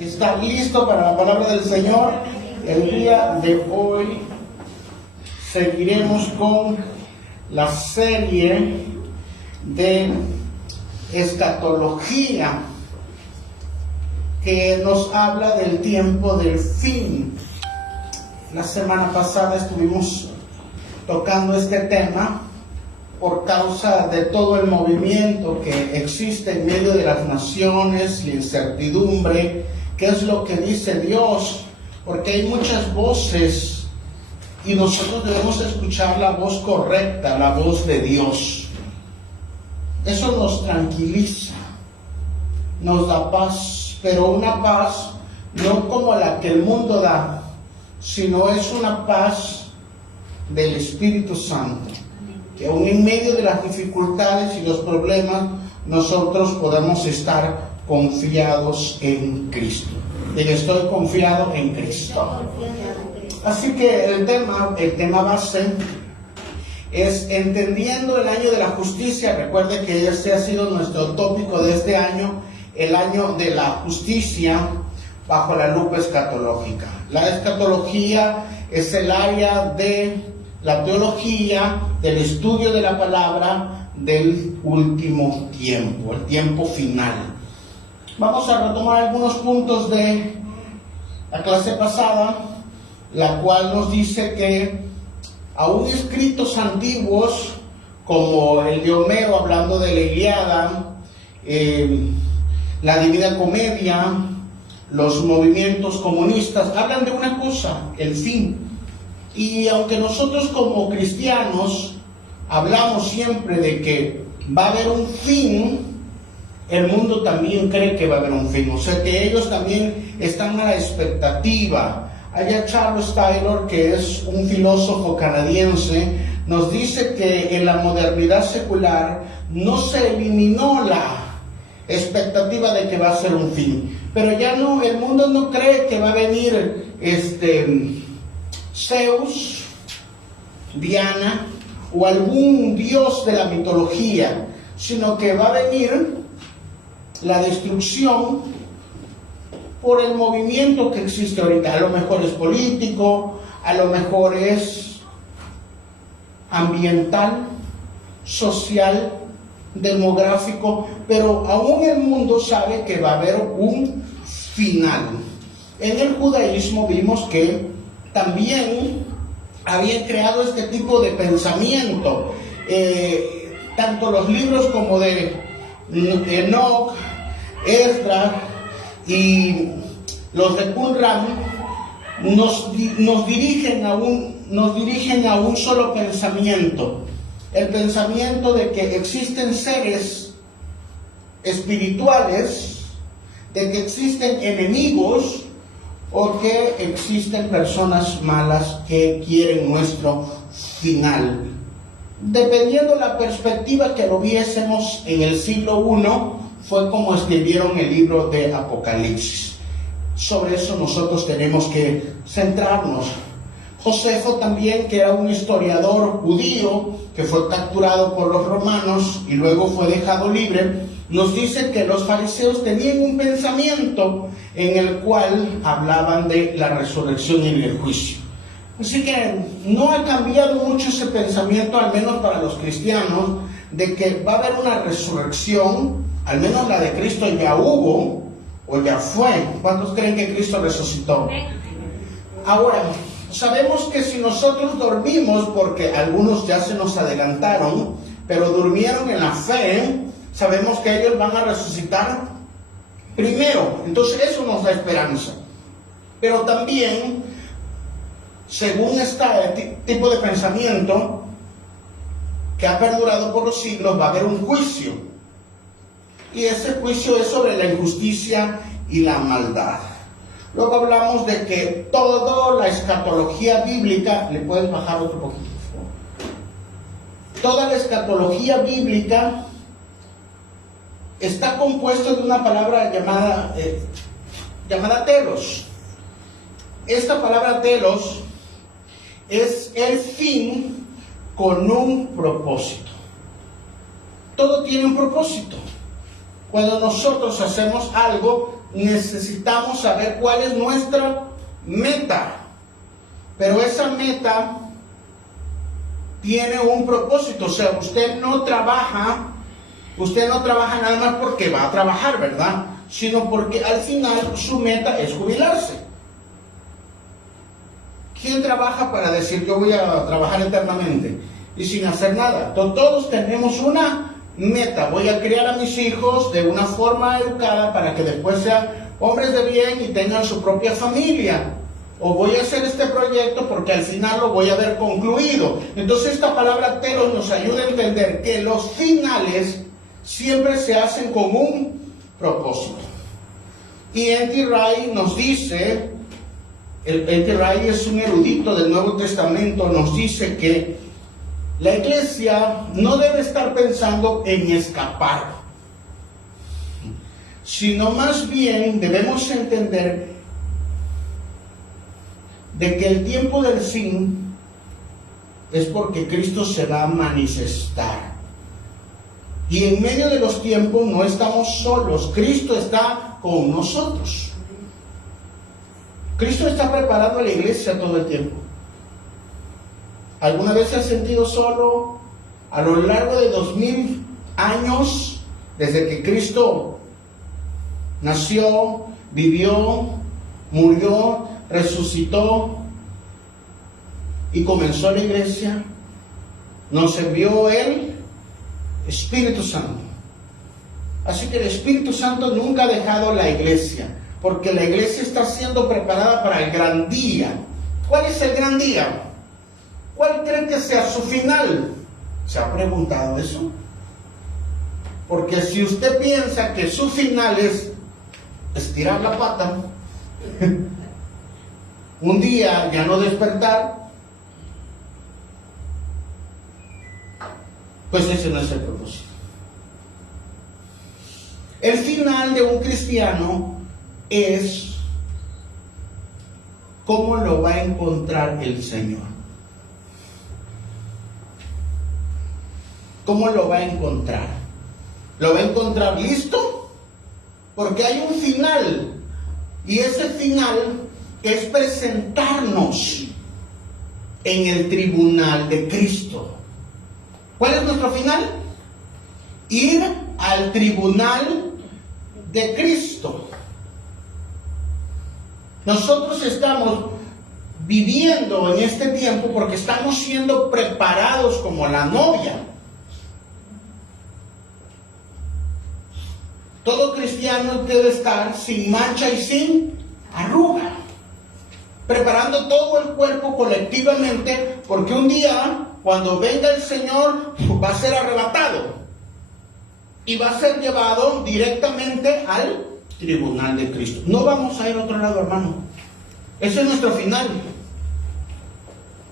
¿Está listo para la palabra del Señor? El día de hoy seguiremos con la serie de escatología que nos habla del tiempo del fin. La semana pasada estuvimos tocando este tema por causa de todo el movimiento que existe en medio de las naciones, la incertidumbre, qué es lo que dice Dios, porque hay muchas voces y nosotros debemos escuchar la voz correcta, la voz de Dios. Eso nos tranquiliza, nos da paz, pero una paz no como la que el mundo da, sino es una paz del Espíritu Santo, que aún en medio de las dificultades y los problemas nosotros podemos estar confiados en Cristo. Y estoy confiado en Cristo. Así que el tema base es entendiendo el año de la justicia. Recuerde que este ha sido nuestro tópico de este año, el año de la justicia bajo la lupa escatológica. La escatología es el área de la teología, del estudio de la palabra del último tiempo, el tiempo final. Vamos a retomar algunos puntos de la clase pasada, la cual nos dice que aún escritos antiguos, como el de Homero hablando de la Ilíada, la Divina Comedia, los movimientos comunistas, hablan de una cosa, el fin. Y aunque nosotros como cristianos hablamos siempre de que va a haber un fin, el mundo también cree que va a haber un fin. O sea que ellos también están a la expectativa. Allá Charles Taylor, que es un filósofo canadiense, nos dice que en la modernidad secular no se eliminó la expectativa de que va a ser un fin. Pero ya no, el mundo no cree que va a venir Zeus, Diana o algún dios de la mitología, sino que va a venir la destrucción por el movimiento que existe ahorita. A lo mejor es político, a lo mejor es ambiental, social, demográfico, pero aún el mundo sabe que va a haber un final. En el judaísmo vimos que también habían creado este tipo de pensamiento. Tanto los libros como de Enoch, Esdras y los de Qumran nos dirigen a un solo pensamiento. El pensamiento de que existen seres espirituales, de que existen enemigos, o que existen personas malas que quieren nuestro final. Dependiendo de la perspectiva que lo viésemos en el siglo I, fue como escribieron el libro de Apocalipsis. Sobre eso nosotros tenemos que centrarnos. Josefo también, que era un historiador judío, que fue capturado por los romanos y luego fue dejado libre, nos dice que los fariseos tenían un pensamiento en el cual hablaban de la resurrección y el juicio. Así que no ha cambiado mucho ese pensamiento, al menos para los cristianos, de que va a haber una resurrección. Al menos la de Cristo ya hubo o ya fue. ¿Cuántos creen que Cristo resucitó? Ahora, sabemos que si nosotros dormimos, porque algunos ya se nos adelantaron, pero durmieron en la fe, sabemos que ellos van a resucitar primero. Entonces eso nos da esperanza. Pero también, según este tipo de pensamiento que ha perdurado por los siglos, va a haber un juicio. Y ese juicio es sobre la injusticia y la maldad. Luego hablamos de que toda la escatología bíblica, ¿le puedes bajar otro poquito? Toda la escatología bíblica está compuesto de una palabra llamada telos. Esta palabra telos es el fin con un propósito. Todo tiene un propósito. Cuando nosotros hacemos algo, necesitamos saber cuál es nuestra meta. Pero esa meta tiene un propósito. O sea, usted no trabaja nada más porque va a trabajar, ¿verdad? Sino porque al final su meta es jubilarse. ¿Quién trabaja para decir yo voy a trabajar eternamente y sin hacer nada? Todos tenemos una meta. Voy a criar a mis hijos de una forma educada para que después sean hombres de bien y tengan su propia familia. O voy a hacer este proyecto porque al final lo voy a ver concluido. Entonces esta palabra telos nos ayuda a entender que los finales siempre se hacen con un propósito. Y N.T. Wright nos dice, N.T. Wright es un erudito del Nuevo Testamento, nos dice que la iglesia no debe estar pensando en escapar, sino más bien debemos entender de que el tiempo del fin es porque Cristo se va a manifestar. Y en medio de los tiempos no estamos solos, Cristo está con nosotros. Cristo está preparando a la iglesia todo el tiempo. ¿Alguna vez se ha sentido solo? A lo largo de 2000 años, desde que Cristo nació, vivió, murió, resucitó y comenzó la iglesia, nos envió el Espíritu Santo. Así que el Espíritu Santo nunca ha dejado la iglesia, porque la iglesia está siendo preparada para el gran día. ¿Cuál es el gran día? ¿Cuál creen que sea su final? ¿Se ha preguntado eso? Porque si usted piensa que su final es estirar la pata, un día ya no despertar, pues ese no es el propósito. El final de un cristiano es cómo lo va a encontrar el Señor. ¿Cómo lo va a encontrar? ¿Lo va a encontrar listo? Porque hay un final, y ese final es presentarnos en el tribunal de Cristo. ¿Cuál es nuestro final? Ir al tribunal de Cristo. Nosotros estamos viviendo en este tiempo porque estamos siendo preparados como la novia. Todo cristiano debe estar sin mancha y sin arruga, preparando todo el cuerpo colectivamente, porque un día, cuando venga el Señor, va a ser arrebatado y va a ser llevado directamente al tribunal de Cristo. No vamos a ir a otro lado, hermano. Ese es nuestro final.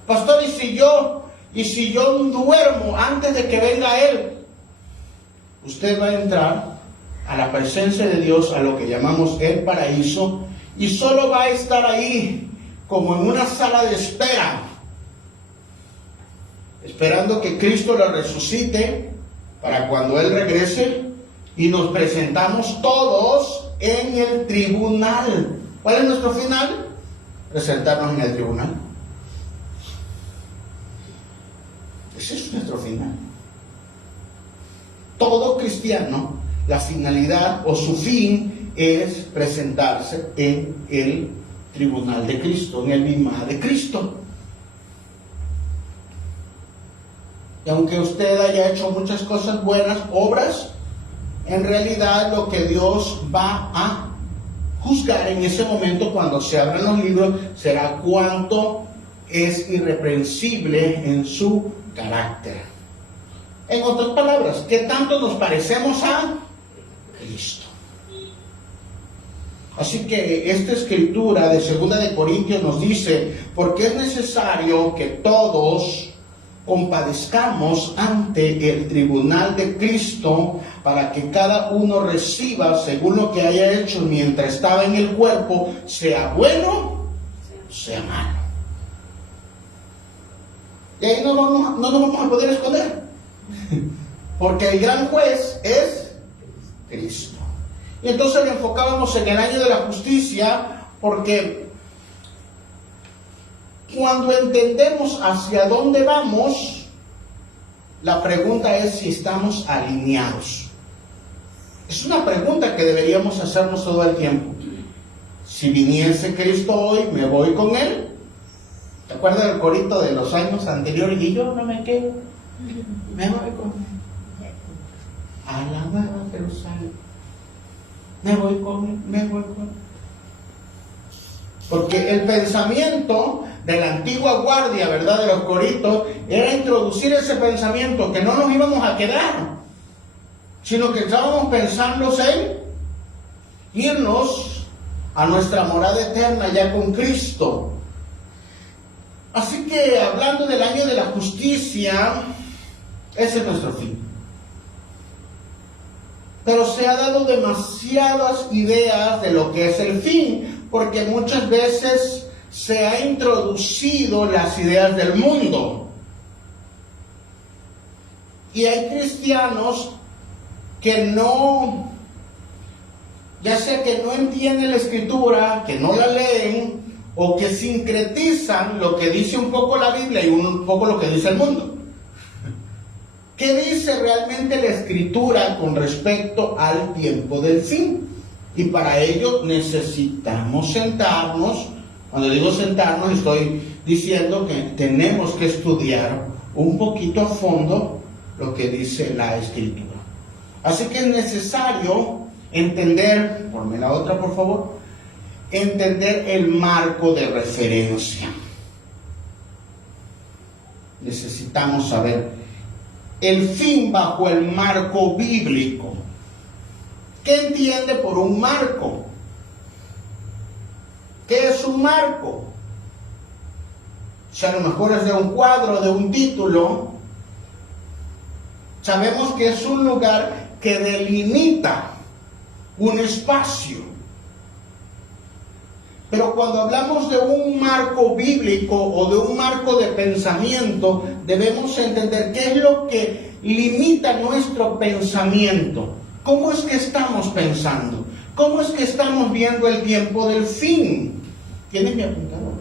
Pastor, ¿y si yo duermo antes de que venga Él? Usted va a entrar a la presencia de Dios, a lo que llamamos el paraíso, y solo va a estar ahí como en una sala de espera, esperando que Cristo lo resucite para cuando Él regrese y nos presentamos todos en el tribunal. ¿Cuál es nuestro final? Presentarnos en el tribunal. Ese es nuestro final. Todo cristiano, la finalidad o su fin es presentarse en el tribunal de Cristo, en el bimá de Cristo. Y aunque usted haya hecho muchas cosas buenas, obras, en realidad lo que Dios va a juzgar en ese momento cuando se abran los libros será cuánto es irreprensible en su carácter. En otras palabras, ¿qué tanto nos parecemos a Cristo? Así que esta escritura de 2 de Corintios nos dice, porque es necesario que todos compadezcamos ante el tribunal de Cristo para que cada uno reciba según lo que haya hecho mientras estaba en el cuerpo, sea bueno, sea malo. Y ahí no nos vamos a poder esconder, porque el gran juez es Cristo. Y entonces le enfocábamos en el año de la justicia, porque cuando entendemos hacia dónde vamos, la pregunta es si estamos alineados. Es una pregunta que deberíamos hacernos todo el tiempo. Si viniese Cristo hoy, ¿me voy con Él? ¿Te acuerdas del corito de los años anteriores? Y yo no me quedo, me voy con Él. A la nueva Jerusalén. Me voy con Él, me voy con Él. Porque el pensamiento de la antigua guardia, ¿verdad?, de los coritos, era introducir ese pensamiento que no nos íbamos a quedar, sino que estábamos pensando en irnos a nuestra morada eterna ya con Cristo. Así que, hablando del año de la justicia, ese es nuestro fin. Pero se ha dado demasiadas ideas de lo que es el fin, porque muchas veces se ha introducido las ideas del mundo. Y hay cristianos que no, ya sea que no entienden la Escritura, que no la leen, o que sincretizan lo que dice un poco la Biblia y un poco lo que dice el mundo. ¿Qué dice realmente la Escritura con respecto al tiempo del fin? Y para ello necesitamos sentarnos. Cuando digo sentarnos, estoy diciendo que tenemos que estudiar un poquito a fondo lo que dice la Escritura. Así que es necesario entender, ponme la otra por favor, entender el marco de referencia. Necesitamos saber el fin bajo el marco bíblico. ¿Qué entiende por un marco? ¿Qué es un marco? Si a lo mejor es de un cuadro, de un título, sabemos que es un lugar que delimita un espacio. Pero cuando hablamos de un marco bíblico o de un marco de pensamiento, debemos entender qué es lo que limita nuestro pensamiento. ¿Cómo es que estamos pensando? ¿Cómo es que estamos viendo el tiempo del fin? ¿Tienes mi apuntador?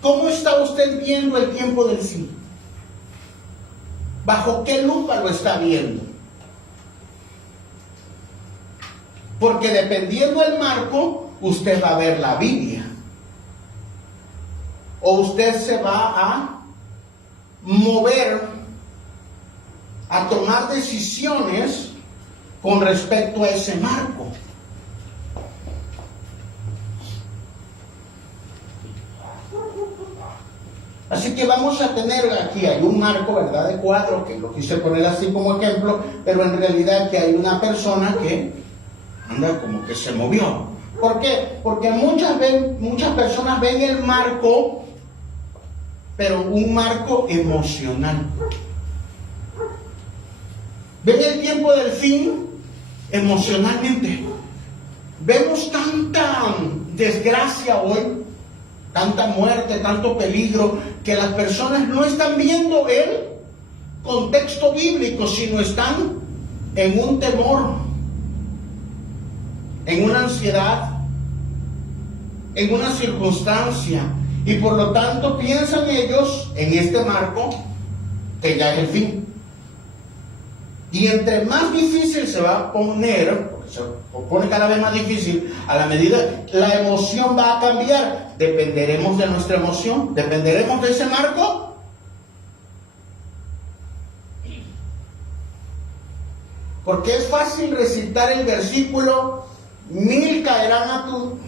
¿Cómo está usted viendo el tiempo del fin? ¿Bajo qué lupa lo está viendo? Porque dependiendo del marco, usted va a ver la Biblia. O usted se va a mover, a tomar decisiones con respecto a ese marco. Así que vamos a tener aquí, hay un marco, ¿verdad?, de cuadro, que lo quise poner así como ejemplo, pero en realidad que hay una persona que anda como que se movió. ¿Por qué? Porque muchas personas ven el marco, pero un marco emocional. Ven el tiempo del fin emocionalmente. Vemos tanta desgracia hoy, tanta muerte, tanto peligro, que las personas no están viendo el contexto bíblico, sino están en un temor, en una ansiedad, en una circunstancia, y por lo tanto piensan ellos en este marco que ya es el fin. Y entre más difícil se va a poner, porque se pone cada vez más difícil, a la medida la emoción va a cambiar. ¿Dependeremos de nuestra emoción? ¿Dependeremos de ese marco? Porque es fácil recitar el versículo: 1000 caerán a tu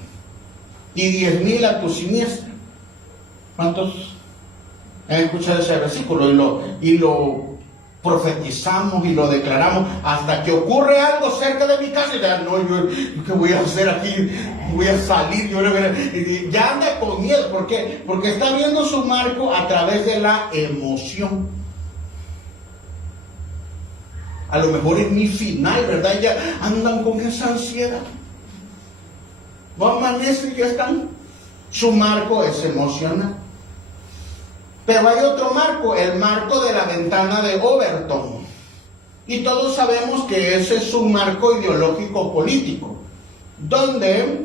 y 10,000 a tu siniestra. ¿Cuántos han escuchado ese versículo? Y lo profetizamos y lo declaramos hasta que ocurre algo cerca de mi casa y ya no, yo ¿qué voy a hacer aquí? Voy a salir, ya anda con miedo. ¿Por qué? Porque está viendo su marco a través de la emoción. A lo mejor es mi final, ¿verdad? Ya andan con esa ansiedad. No amanece y ya están. Su marco es emocional. Pero hay otro marco, el marco de la ventana de Overton. Y todos sabemos que ese es un marco ideológico político, donde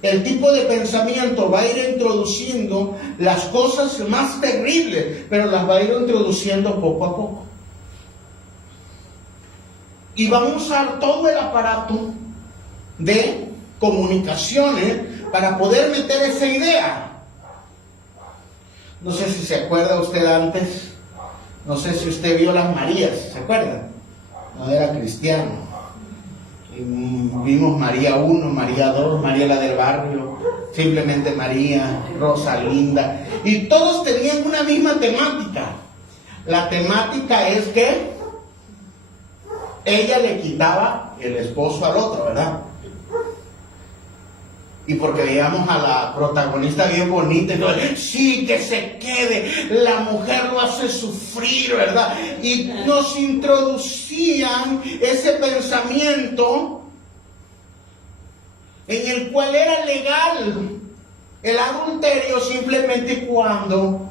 el tipo de pensamiento va a ir introduciendo las cosas más terribles, pero las va a ir introduciendo poco a poco. Y van a usar todo el aparato de comunicaciones para poder meter esa idea. No sé si se acuerda usted antes, no sé si usted vio las Marías, ¿se acuerda? No era cristiano. Y vimos María 1, María 2, María la del barrio, simplemente María, Rosalinda, y todos tenían una misma temática. La temática es que ella le quitaba el esposo al otro, ¿verdad? Y porque veíamos a la protagonista bien bonita, entonces, sí, que se quede, la mujer lo hace sufrir, ¿verdad? Y nos introducían ese pensamiento en el cual era legal el adulterio simplemente cuando,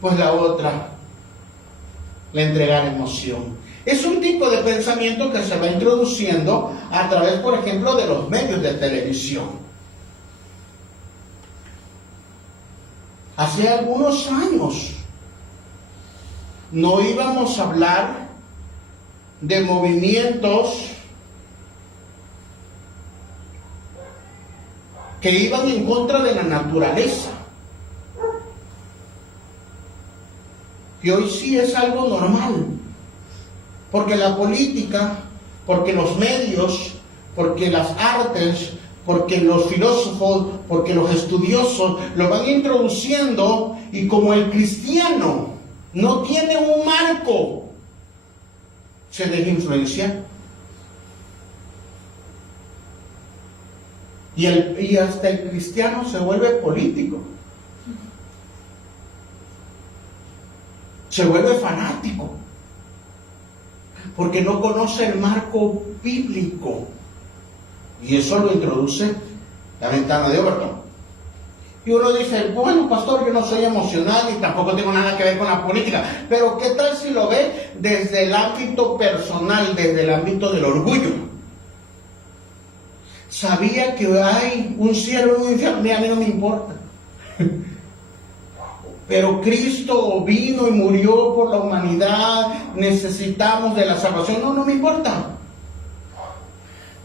pues la otra le entregara emoción. Es un tipo de pensamiento que se va introduciendo a través, por ejemplo, de los medios de televisión. Hace algunos años no íbamos a hablar de movimientos que iban en contra de la naturaleza. Y hoy sí es algo normal. Porque la política, porque los medios, porque las artes, porque los filósofos, porque los estudiosos lo van introduciendo, y como el cristiano no tiene un marco, se deja influenciar. Y hasta el cristiano se vuelve político. Se vuelve fanático. Porque no conoce el marco bíblico. Y eso lo introduce la ventana de Overton. Y uno dice, bueno, pastor, yo no soy emocional y tampoco tengo nada que ver con la política. Pero ¿qué tal si lo ve desde el ámbito personal, desde el ámbito del orgullo? Sabía que hay un cielo y un infierno, a mí no me importa. Pero Cristo vino y murió por la humanidad, necesitamos de la salvación. No me importa.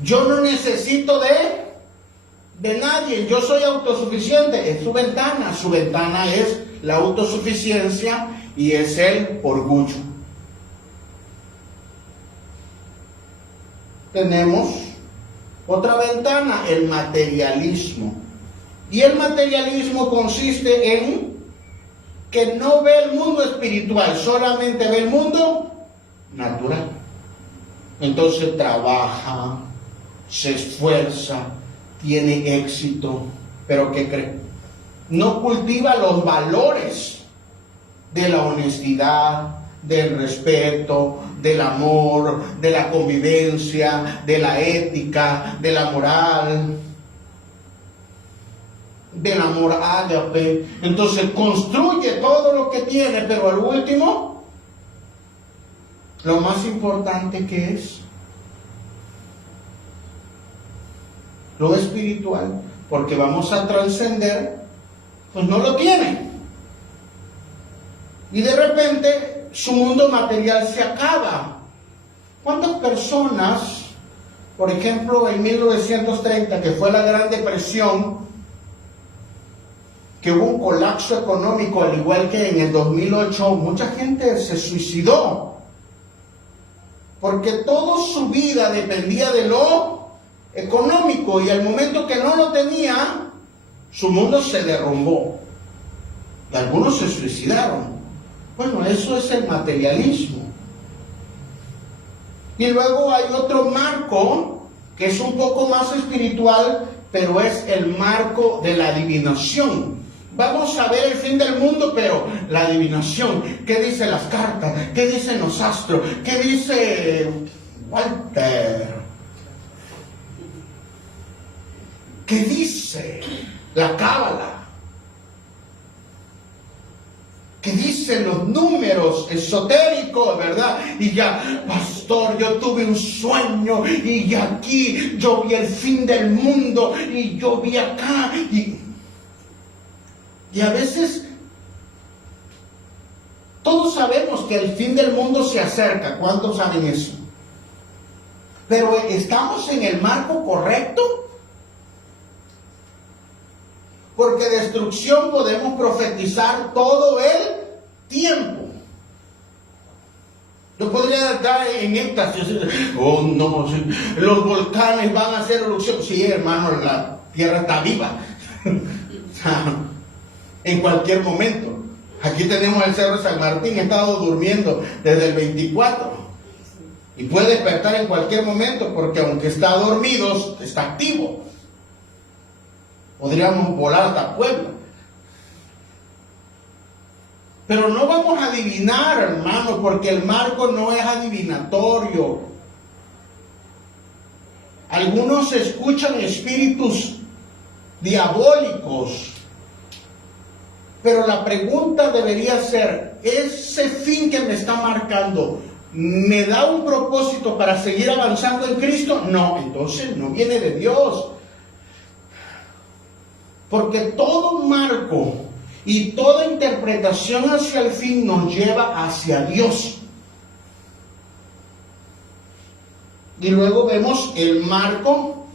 Yo no necesito de nadie, yo soy autosuficiente. Es su ventana es la autosuficiencia y es el orgullo. Tenemos otra ventana, el materialismo. Y el materialismo consiste en que no ve el mundo espiritual, solamente ve el mundo natural. Entonces trabaja, se esfuerza, tiene éxito, pero ¿qué cree? No cultiva los valores de la honestidad, del respeto, del amor, de la convivencia, de la ética, de la moral, del amor ágape. Entonces construye todo lo que tiene, pero al último, lo más importante que es lo espiritual, porque vamos a trascender, pues no lo tiene. Y de repente su mundo material se acaba. ¿Cuántas personas, por ejemplo, en 1930, que fue la Gran Depresión, que hubo un colapso económico, al igual que en el 2008, mucha gente se suicidó, porque toda su vida dependía de lo económico, y al momento que no lo tenía, su mundo se derrumbó, y algunos se suicidaron. Bueno, eso es el materialismo. Y luego hay otro marco, que es un poco más espiritual, pero es el marco de la adivinación. Vamos a ver el fin del mundo, pero la adivinación. ¿Qué dicen las cartas? ¿Qué dicen los astros? ¿Qué dice Walter? ¿Qué dice la cábala? ¿Qué dicen los números esotéricos? alegóricos, ¿verdad? Y ya, pastor, yo tuve un sueño y aquí yo vi el fin del mundo y yo vi acá. Y a veces todos sabemos que el fin del mundo se acerca. ¿Cuántos saben eso? Pero ¿estamos en el marco correcto? Porque destrucción podemos profetizar todo el tiempo. Yo podría estar en éxtasis. Oh no, los volcanes van a hacer erupción. Sí, hermano, la tierra está viva. En cualquier momento. Aquí tenemos el Cerro de San Martín, he estado durmiendo desde el 24. Y puede despertar en cualquier momento, porque aunque está dormido, está activo. Podríamos volar hasta Puebla. Pero no vamos a adivinar, hermano, porque el marco no es adivinatorio. Algunos escuchan espíritus diabólicos. Pero la pregunta debería ser, ¿ese fin que me está marcando me da un propósito para seguir avanzando en Cristo? No, entonces no viene de Dios. Porque todo marco y toda interpretación hacia el fin nos lleva hacia Dios. Y luego vemos el marco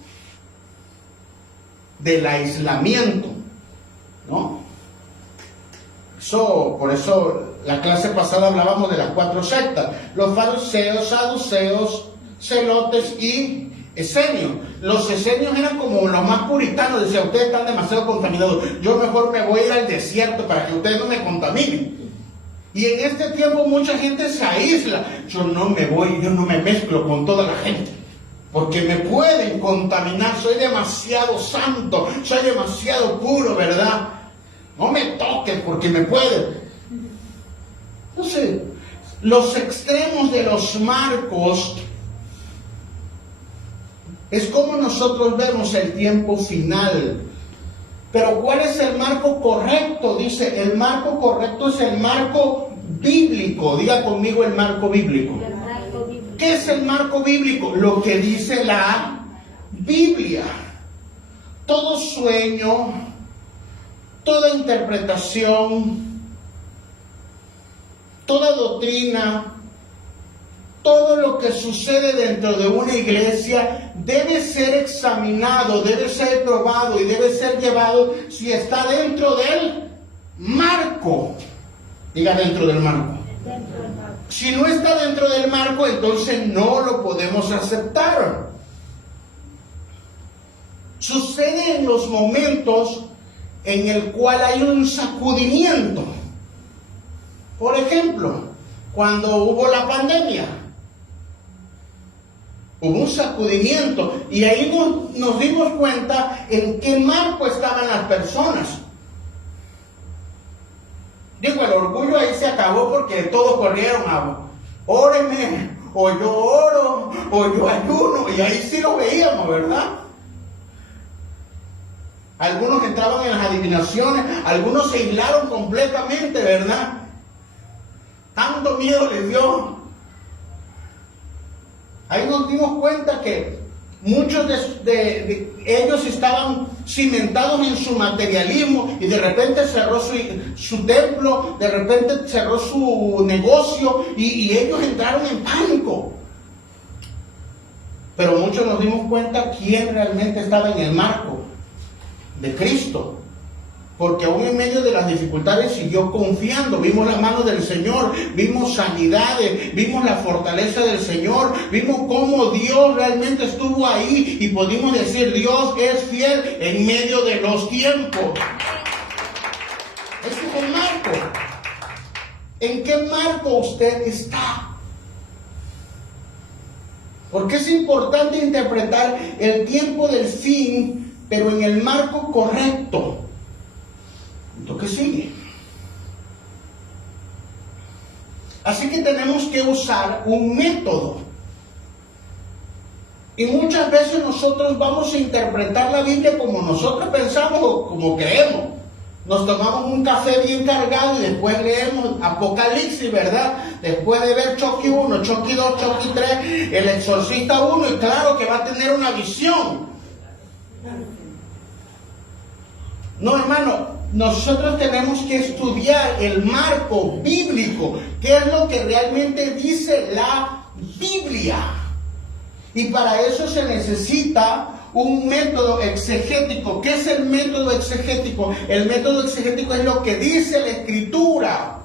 del aislamiento, ¿no? Por eso la clase pasada hablábamos de las 4 sectas: los fariseos, saduceos, celotes y esenios. Los esenios eran como los más puritanos, decían: ustedes están demasiado contaminados, yo mejor me voy a ir al desierto para que ustedes no me contaminen. Y en este tiempo mucha gente se aísla: yo no me voy, yo no me mezclo con toda la gente, porque me pueden contaminar, soy demasiado santo, soy demasiado puro, ¿verdad? No me toquen porque me pueden. Entonces, los extremos de los marcos es como nosotros vemos el tiempo final. Pero ¿cuál es el marco correcto? Dice, el marco correcto es el marco bíblico. Diga conmigo el marco bíblico. ¿Qué es el marco bíblico? Lo que dice la Biblia. Todo sueño, toda interpretación, toda doctrina, todo lo que sucede dentro de una iglesia debe ser examinado, debe ser probado y debe ser llevado si está dentro del marco. Diga dentro del marco. Si no está dentro del marco, entonces no lo podemos aceptar. Sucede en los momentos en el cual hay un sacudimiento. Por ejemplo, cuando hubo la pandemia, hubo un sacudimiento y ahí nos dimos cuenta en qué marco estaban las personas. Digo, el orgullo ahí se acabó porque todos corrieron a óreme, o yo oro, o yo ayuno, y ahí sí lo veíamos, ¿verdad? Algunos entraban en las adivinaciones, algunos se aislaron completamente, ¿verdad? Tanto miedo les dio. Ahí nos dimos cuenta que muchos de ellos estaban cimentados en su materialismo y de repente cerró su templo, de repente cerró su negocio y ellos entraron en pánico. Pero muchos nos dimos cuenta quién realmente estaba en el marco de Cristo, porque aún en medio de las dificultades siguió confiando. Vimos la mano del Señor, vimos sanidades, vimos la fortaleza del Señor, vimos cómo Dios realmente estuvo ahí y pudimos decir: Dios es fiel en medio de los tiempos. Ese es el marco. ¿En qué marco usted está? Porque es importante interpretar el tiempo del fin, pero en el marco correcto. Lo que sigue. Así que tenemos que usar un método. Y muchas veces nosotros vamos a interpretar la Biblia como nosotros pensamos o como creemos. Nos tomamos un café bien cargado y después leemos Apocalipsis, ¿verdad? Después de ver Chucky 1, Chucky 2, Chucky 3, El Exorcista 1, y claro que va a tener una visión. No, hermano, nosotros tenemos que estudiar el marco bíblico, qué es lo que realmente dice la Biblia. Y para eso se necesita un método exegético. ¿Qué es el método exegético? El método exegético es lo que dice la Escritura,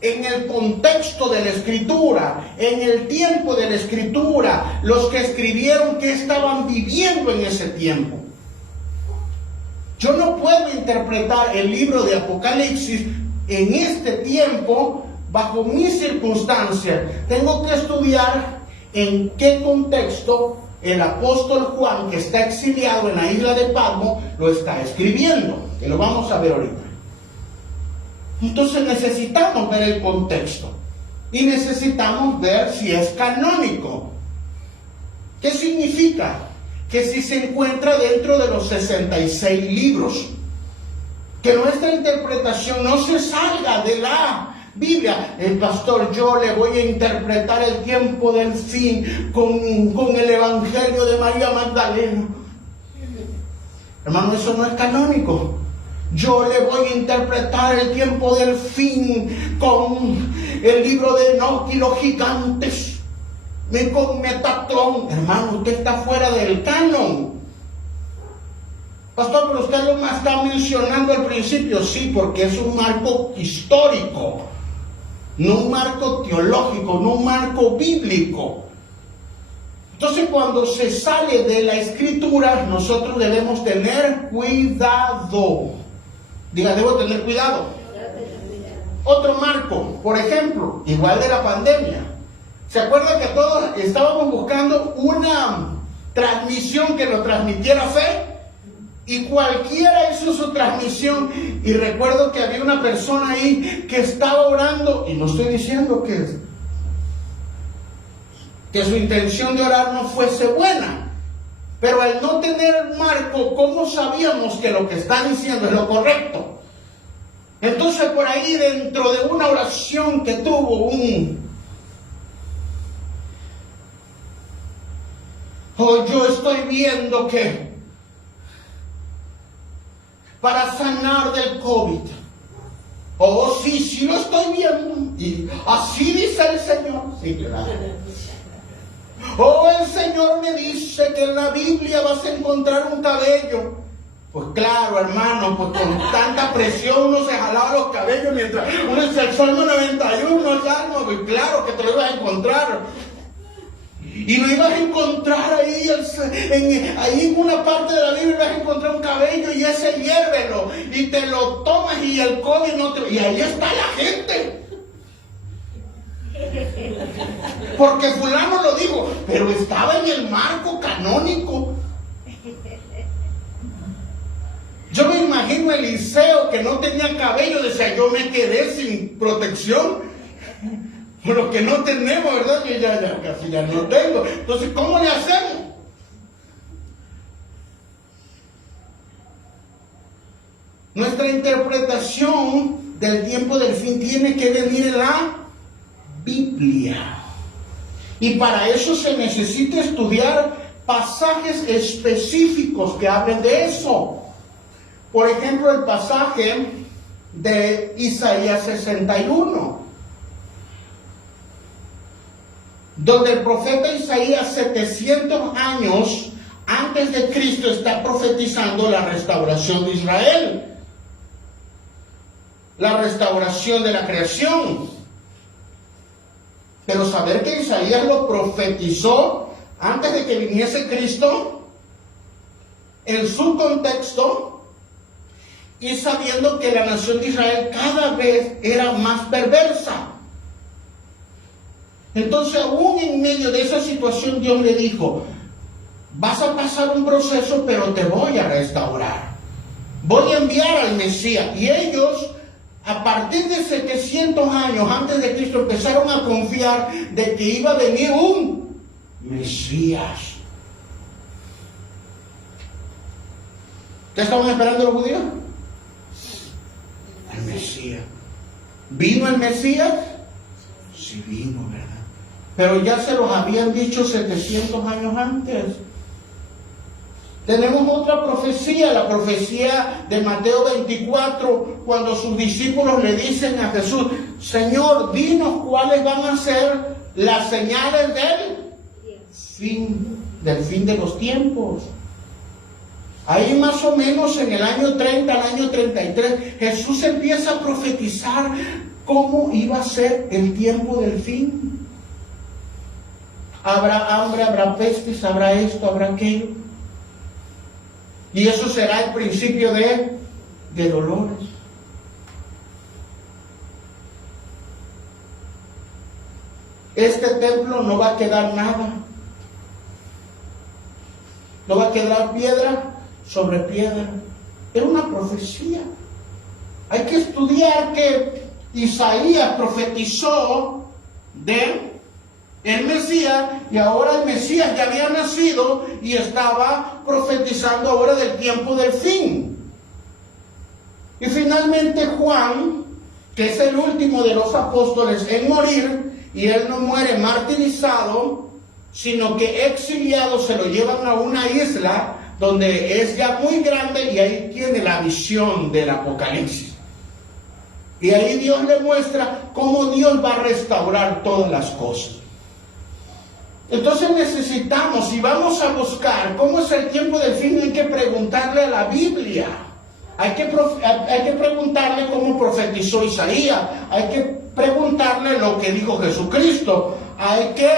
en el contexto de la Escritura, en el tiempo de la Escritura, los que escribieron qué estaban viviendo en ese tiempo. Yo no puedo interpretar el libro de Apocalipsis en este tiempo bajo mis circunstancias. Tengo que estudiar en qué contexto el apóstol Juan, que está exiliado en la isla de Patmos, lo está escribiendo, que lo vamos a ver ahorita. Entonces necesitamos ver el contexto y necesitamos ver si es canónico. ¿Qué significa? Que si se encuentra dentro de los 66 libros, que nuestra interpretación no se salga de la Biblia. El pastor, yo le voy a interpretar el tiempo del fin con el Evangelio de María Magdalena. Hermano, eso no es canónico. Yo le voy a interpretar el tiempo del fin con el libro de Enoc y los gigantes, con Metatrón. Hermano, usted está fuera del canon. Pastor, pero usted lo está mencionando al principio. Sí, porque es un marco histórico, no un marco teológico, no un marco bíblico. Entonces, cuando se sale de la Escritura, nosotros debemos tener cuidado. Diga, debo tener cuidado. Otro marco, por ejemplo, igual de la pandemia. ¿Se acuerdan que todos estábamos buscando una transmisión que lo transmitiera fe? Y cualquiera hizo su transmisión. Y recuerdo que había una persona ahí que estaba orando. Y no estoy diciendo que su intención de orar no fuese buena. Pero al no tener marco, ¿cómo sabíamos que lo que está diciendo es lo correcto? Entonces por ahí, dentro de una oración que tuvo yo estoy viendo que para sanar del COVID, sí lo estoy viendo, y así dice el Señor. Sí, claro. El Señor me dice que en la Biblia vas a encontrar un cabello. Pues claro, hermano, pues con tanta presión uno se jalaba los cabellos mientras uno dice el Salmo 91, ya no, pues claro que te lo ibas a encontrar. Y lo ibas a encontrar ahí, ahí en una parte de la Biblia ibas a encontrar un cabello, y ese hiérvelo, y te lo tomas, y el COVID no te... Y ahí está la gente. Porque fulano lo dijo, pero estaba en el marco canónico. Yo me imagino a Eliseo, que no tenía cabello, decía, yo me quedé sin protección. Por lo que no tenemos, ¿verdad? Que ya casi ya no tengo. Entonces, ¿cómo le hacemos? Nuestra interpretación del tiempo del fin tiene que venir en la Biblia. Y para eso se necesita estudiar pasajes específicos que hablen de eso. Por ejemplo, el pasaje de Isaías 61. Donde el profeta Isaías, 700 años antes de Cristo, está profetizando la restauración de Israel, la restauración de la creación. Pero saber que Isaías lo profetizó antes de que viniese Cristo, en su contexto, y sabiendo que la nación de Israel cada vez era más perversa. Entonces, aún en medio de esa situación, Dios le dijo, vas a pasar un proceso, pero te voy a restaurar. Voy a enviar al Mesías. Y ellos, a partir de 700 años antes de Cristo, empezaron a confiar de que iba a venir un Mesías. ¿Qué estaban esperando los judíos? profecía. ¿Vino el Mesías? Sí vino, ¿verdad? Pero ya se los habían dicho 700 años antes. Tenemos otra profecía, la profecía de Mateo 24, cuando sus discípulos le dicen a Jesús: Señor, dinos cuáles van a ser las señales del fin de los tiempos. Ahí más o menos en el año 30, al año 33, Jesús empieza a profetizar cómo iba a ser el tiempo del fin. Habrá hambre, habrá pestes, habrá esto, habrá aquello. Y eso será el principio de dolores. Este templo no va a quedar nada. No va a quedar piedra sobre piedra. Es una profecía. Hay que estudiar que Isaías profetizó de el Mesías, y ahora el Mesías ya había nacido y estaba profetizando ahora del tiempo del fin. Y finalmente Juan, que es el último de los apóstoles en morir, y él no muere martirizado, sino que exiliado se lo llevan a una isla donde es ya muy grande, y ahí tiene la visión del Apocalipsis. Y ahí Dios le muestra cómo Dios va a restaurar todas las cosas. Entonces necesitamos, si vamos a buscar cómo es el tiempo del fin, hay que preguntarle a la Biblia. Hay que preguntarle cómo profetizó Isaías. Hay que preguntarle lo que dijo Jesucristo. Hay que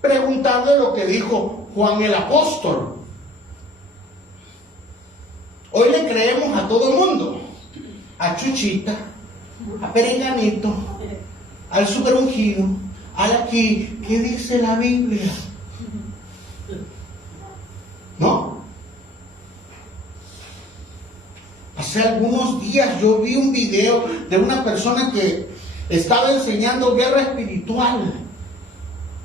preguntarle lo que dijo Juan el apóstol. Hoy le creemos a todo el mundo. A Chuchita, a Perenganito, al super ungido, al aquí. ¿Qué dice la Biblia? ¿No? Hace algunos días yo vi un video de una persona que estaba enseñando guerra espiritual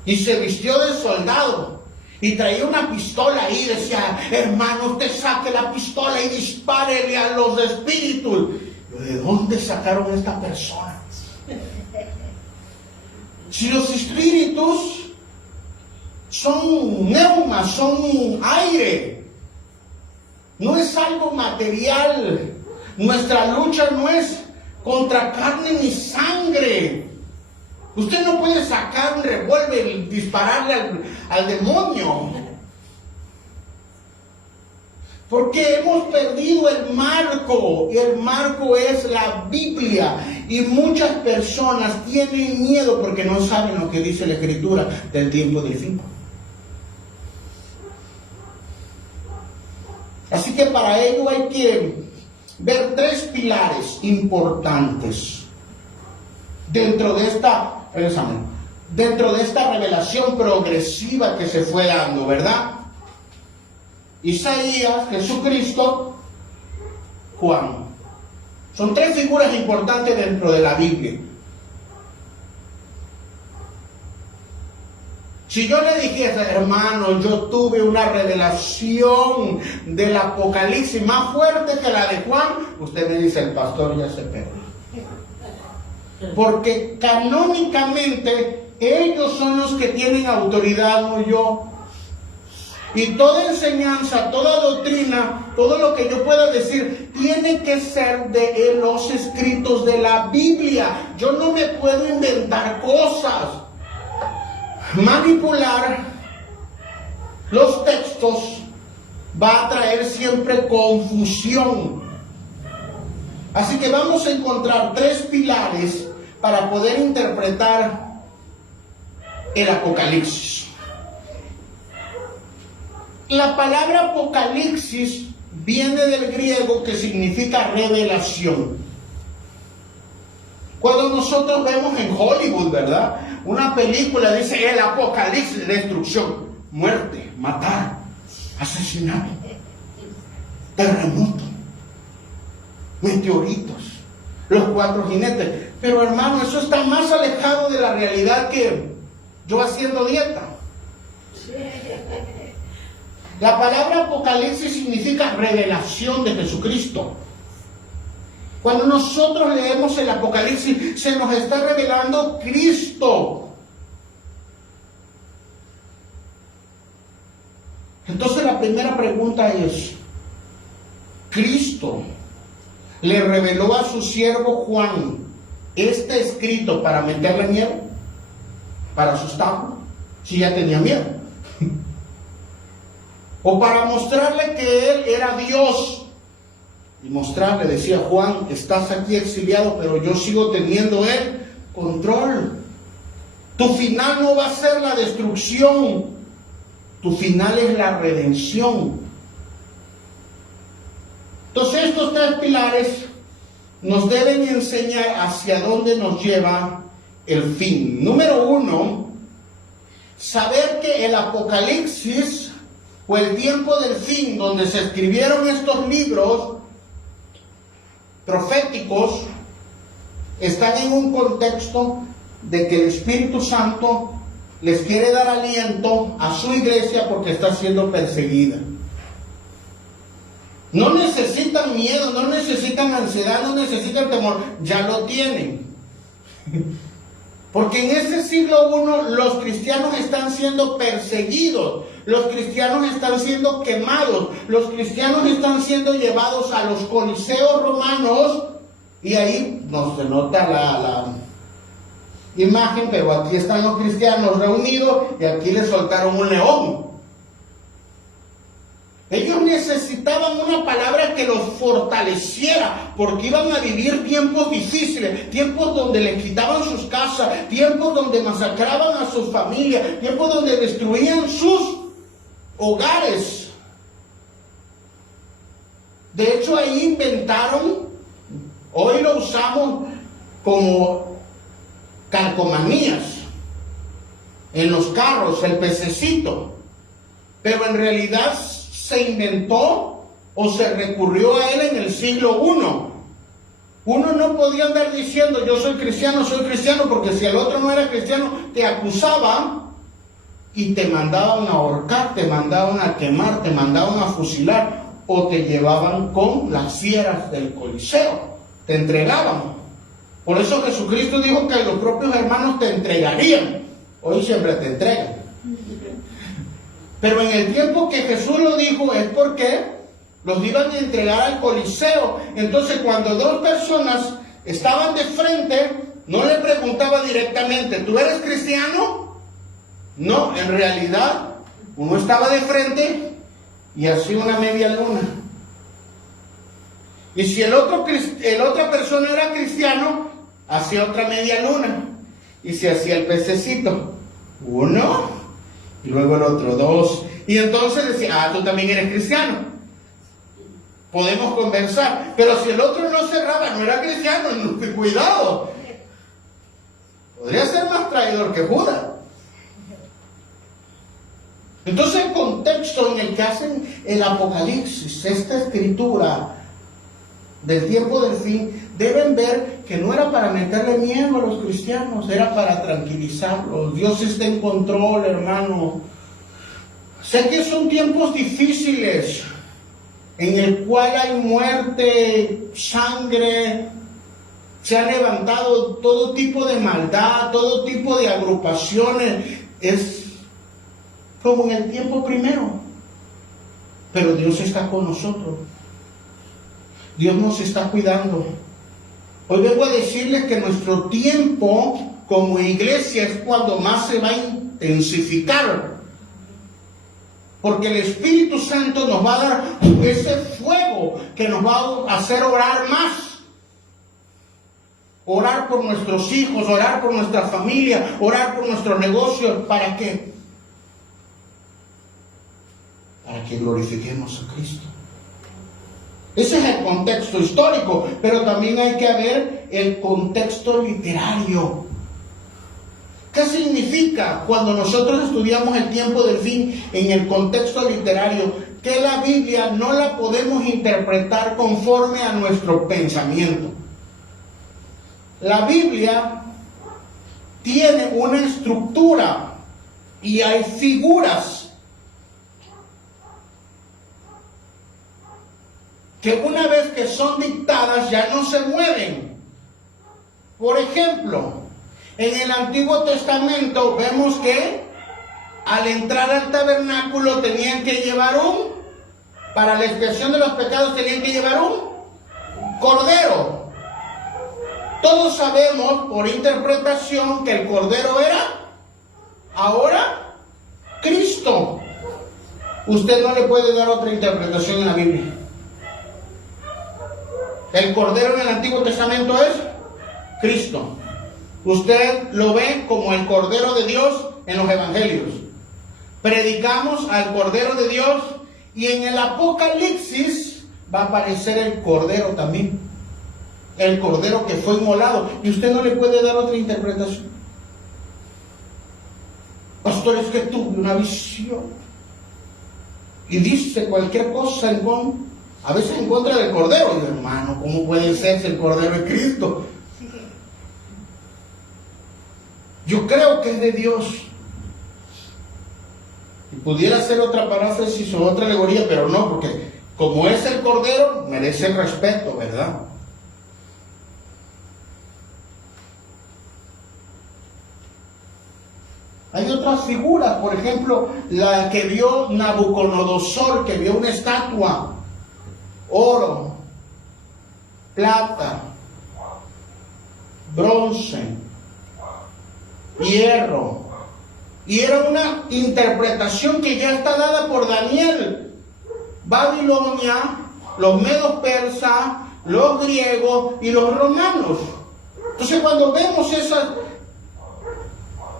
y se vistió de soldado y traía una pistola ahí. Decía: hermano, usted saque la pistola y dispárele a los espíritus. ¿De dónde sacaron esta persona? Si los espíritus son neumas, son aire, no es algo material. Nuestra lucha no es contra carne ni sangre. Usted no puede sacar un revólver y dispararle al demonio, porque hemos perdido el marco, y el marco es la Biblia. Y muchas personas tienen miedo porque no saben lo que dice la Escritura del tiempo del fin. Así que para ello hay que ver tres pilares importantes dentro de esta revelación progresiva que se fue dando, ¿verdad? Isaías, Jesucristo, Juan. Son tres figuras importantes dentro de la Biblia. Si yo le dijese: hermano, yo tuve una revelación del Apocalipsis más fuerte que la de Juan, usted me dice: el pastor ya se perdió. Porque canónicamente ellos son los que tienen autoridad, no yo. Y toda enseñanza, toda doctrina, todo lo que yo pueda decir, tiene que ser de los escritos de la Biblia. Yo no me puedo inventar cosas. Manipular los textos va a traer siempre confusión. Así que vamos a encontrar tres pilares para poder interpretar el Apocalipsis. La palabra Apocalipsis viene del griego, que significa revelación. Cuando nosotros vemos en Hollywood, ¿verdad?, una película, dice el Apocalipsis, destrucción, muerte, matar, asesinato, terremoto, meteoritos, los cuatro jinetes. Pero hermano, eso está más alejado de la realidad que yo haciendo dieta. La palabra Apocalipsis significa revelación de Jesucristo. Cuando nosotros leemos el Apocalipsis, se nos está revelando Cristo. Entonces la primera pregunta es, ¿Cristo le reveló a su siervo Juan este escrito para meterle miedo? ¿Para asustarlo? Si ya tenía miedo. ¿O para mostrarle que él era Dios? Y mostrarle, decía Juan, estás aquí exiliado, pero yo sigo teniendo el control. Tu final no va a ser la destrucción, tu final es la redención. Entonces estos tres pilares nos deben enseñar hacia dónde nos lleva el fin. Número 1, saber que el Apocalipsis o el tiempo del fin, donde se escribieron estos libros proféticos, están en un contexto de que el Espíritu Santo les quiere dar aliento a su iglesia porque está siendo perseguida. No necesitan miedo, no necesitan ansiedad, no necesitan temor, ya lo tienen. Porque en este siglo I los cristianos están siendo perseguidos, los cristianos están siendo quemados, los cristianos están siendo llevados a los coliseos romanos, y ahí no se nota la imagen, pero aquí están los cristianos reunidos y aquí les soltaron un león. Ellos necesitaban una palabra que los fortaleciera, porque iban a vivir tiempos difíciles, tiempos donde les quitaban sus casas, tiempos donde masacraban a sus familias, tiempos donde destruían sus hogares. De hecho, ahí inventaron, hoy lo usamos como calcomanías, en los carros, el pececito, pero en realidad se inventó o se recurrió a él en el siglo I. Uno no podía andar diciendo yo soy cristiano, porque si el otro no era cristiano, te acusaban y te mandaban a ahorcar, te mandaban a quemar, te mandaban a fusilar o te llevaban con las fieras del Coliseo, te entregaban. Por eso Jesucristo dijo que los propios hermanos te entregarían. Hoy siempre te entregan. Pero en el tiempo que Jesús lo dijo es porque los iban a entregar al Coliseo. Entonces cuando dos personas estaban de frente, no le preguntaba directamente, ¿tú eres cristiano? No, en realidad uno estaba de frente y hacía una media luna. Y si el otra persona era cristiano, hacía otra media luna. Y se hacía el pececito. Uno. Y luego el otro, 2. Y entonces decía, tú también eres cristiano. Podemos conversar. Pero si el otro no cerraba, no era cristiano, cuidado. Podría ser más traidor que Judas. Entonces el contexto en el que hacen el Apocalipsis, esta escritura del tiempo del fin, deben ver que no era para meterle miedo a los cristianos, era para tranquilizarlos. Dios está en control, hermano. Sé que son tiempos difíciles, en el cual hay muerte, sangre, se ha levantado todo tipo de maldad, todo tipo de agrupaciones. Es como en el tiempo primero. Pero Dios está con nosotros. Dios nos está cuidando. Hoy vengo a decirles que nuestro tiempo como iglesia es cuando más se va a intensificar. Porque el Espíritu Santo nos va a dar ese fuego que nos va a hacer orar más. Orar por nuestros hijos, orar por nuestra familia, orar por nuestros negocios. ¿Para qué? Para que glorifiquemos a Cristo. Ese es el contexto histórico, pero también hay que ver el contexto literario. ¿Qué significa cuando nosotros estudiamos el tiempo del fin en el contexto literario? Que la Biblia no la podemos interpretar conforme a nuestro pensamiento. La Biblia tiene una estructura y hay figuras. que una vez que son dictadas ya no se mueven. Por ejemplo, en el Antiguo Testamento vemos que al entrar al tabernáculo tenían que llevar para la expiación de los pecados tenían que llevar un cordero. Todos sabemos por interpretación que el cordero era ahora Cristo. Usted no le puede dar otra interpretación en la Biblia. El cordero en el Antiguo Testamento es Cristo. Usted lo ve como el Cordero de Dios en los Evangelios. Predicamos al Cordero de Dios y en el Apocalipsis va a aparecer el Cordero también. El Cordero que fue inmolado. Y usted no le puede dar otra interpretación. Pastor, es que tuve una visión. Y dice cualquier cosa a veces en contra del Cordero. Y hermano, ¿cómo puede ser si el Cordero es Cristo? Yo creo que es de Dios. Y pudiera ser otra paráfrasis o otra alegoría, pero no, porque como es el Cordero, merece el respeto, ¿verdad? Hay otras figuras, por ejemplo, la que vio Nabucodonosor, que vio una estatua, oro, plata, bronce, hierro, y era una interpretación que ya está dada por Daniel. Babilonia, los medos persas, los griegos y los romanos. Entonces cuando vemos esas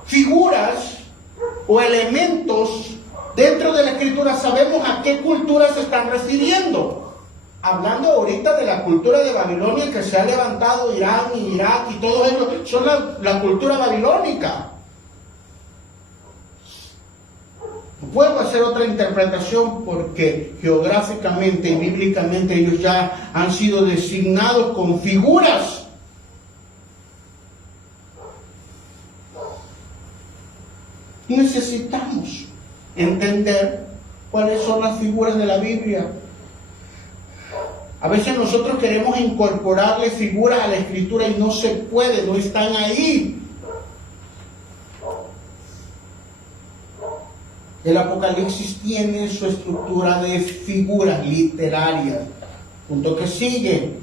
figuras o elementos dentro de la Escritura, sabemos a qué cultura se están refiriendo. Hablando ahorita de la cultura de Babilonia que se ha levantado, Irán y Irak y todo eso, son la cultura babilónica. No puedo hacer otra interpretación porque geográficamente y bíblicamente ellos ya han sido designados con figuras. Necesitamos entender cuáles son las figuras de la Biblia. A veces nosotros queremos incorporarle figuras a la Escritura y no se puede, no están ahí. El Apocalipsis tiene su estructura de figuras literarias. Punto que sigue.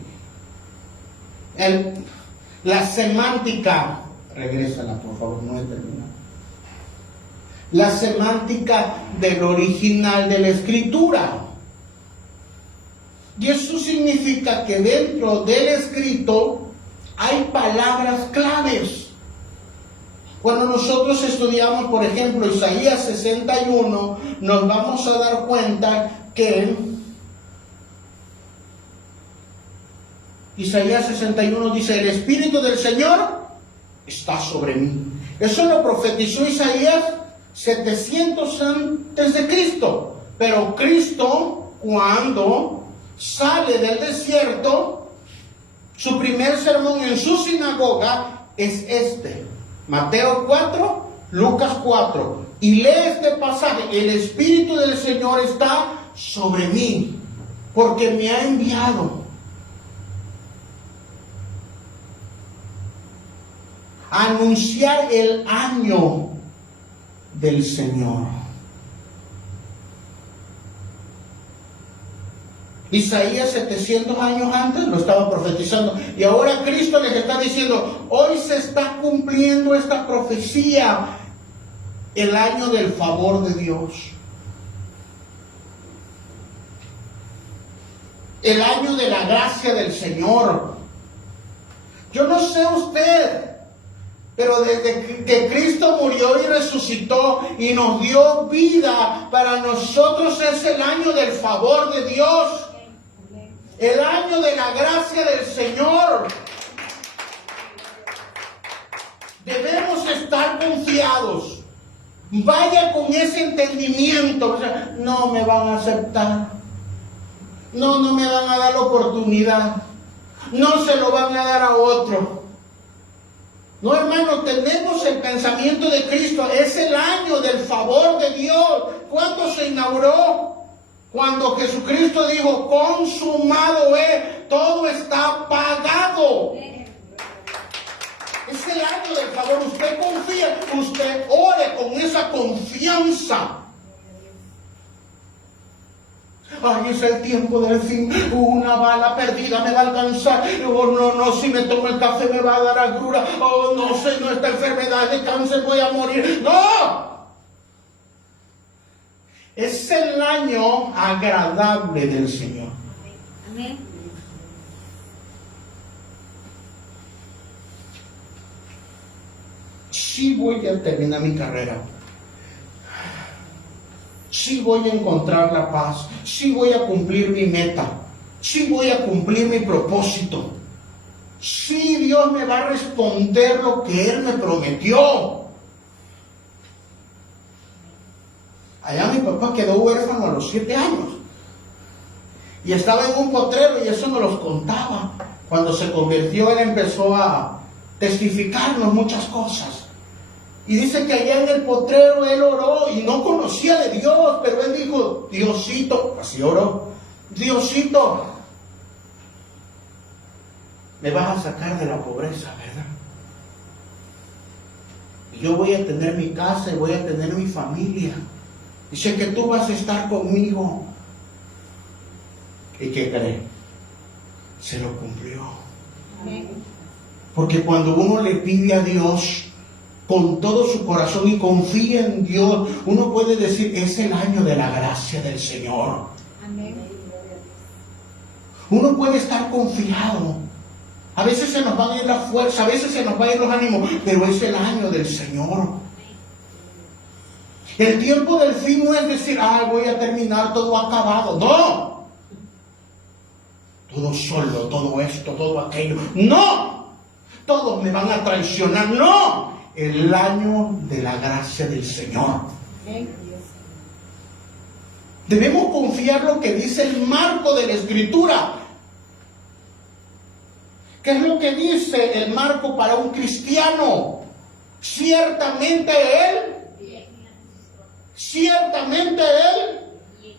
La semántica, regrésala por favor, no he terminado. La semántica del original de la Escritura. Y eso significa que dentro del escrito hay palabras claves. Cuando nosotros estudiamos, por ejemplo, Isaías 61, nos vamos a dar cuenta que Isaías 61 dice: el Espíritu del Señor está sobre mí. Eso lo profetizó Isaías 700 antes de Cristo. Pero Cristo, cuando sale del desierto, su primer sermón en su sinagoga es este: Mateo 4, Lucas 4. Y lee este pasaje: el Espíritu del Señor está sobre mí, porque me ha enviado a anunciar el año del Señor. Isaías 700 años antes lo estaba profetizando. Y ahora Cristo les está diciendo: hoy se está cumpliendo esta profecía, el año del favor de Dios. El año de la gracia del Señor. Yo no sé usted, pero desde que Cristo murió y resucitó y nos dio vida, para nosotros es el año del favor de Dios. El año de la gracia del Señor. Debemos estar confiados. Vaya con ese entendimiento. O sea, no me van a aceptar. No me van a dar la oportunidad. No se lo van a dar a otro. No, hermano, tenemos el pensamiento de Cristo. Es el año del favor de Dios. ¿Cuándo se inauguró? Cuando Jesucristo dijo, consumado es, todo está pagado. Es el año del favor. Usted confía, usted ore con esa confianza. Ay, es el tiempo del fin. Una bala perdida me va a alcanzar. Oh, no, si me tomo el café me va a dar agrura. Oh, no sé, no, esta enfermedad de cáncer voy a morir. ¡No! Es el año agradable del Señor. Amén. Sí voy a terminar mi carrera. Sí voy a encontrar la paz. Sí voy a cumplir mi meta. Sí voy a cumplir mi propósito. Sí, Dios me va a responder lo que Él me prometió. Allá mi papá quedó huérfano a los 7 años. Y estaba en un potrero y eso nos los contaba. Cuando se convirtió, Él empezó a testificarnos muchas cosas. Y dice que allá en el potrero Él oró y no conocía de Dios, pero Él dijo, Diosito, así oró, Diosito, me vas a sacar de la pobreza, ¿verdad? Y yo voy a tener mi casa y voy a tener mi familia. Dice que tú vas a estar conmigo. ¿Y qué cree? Se lo cumplió. Amén. Porque cuando uno le pide a Dios con todo su corazón y confía en Dios, uno puede decir, es el año de la gracia del Señor. Amén. Uno puede estar confiado. A veces se nos va a ir la fuerza, a veces se nos va a ir los ánimos, pero es el año del Señor. El tiempo del fin no es decir, voy a terminar todo acabado. No. Todo solo, todo esto, todo aquello. No. Todos me van a traicionar. No. El año de la gracia del Señor. Debemos confiar lo que dice el marco de la Escritura. ¿Qué es lo que dice el marco para un cristiano? Ciertamente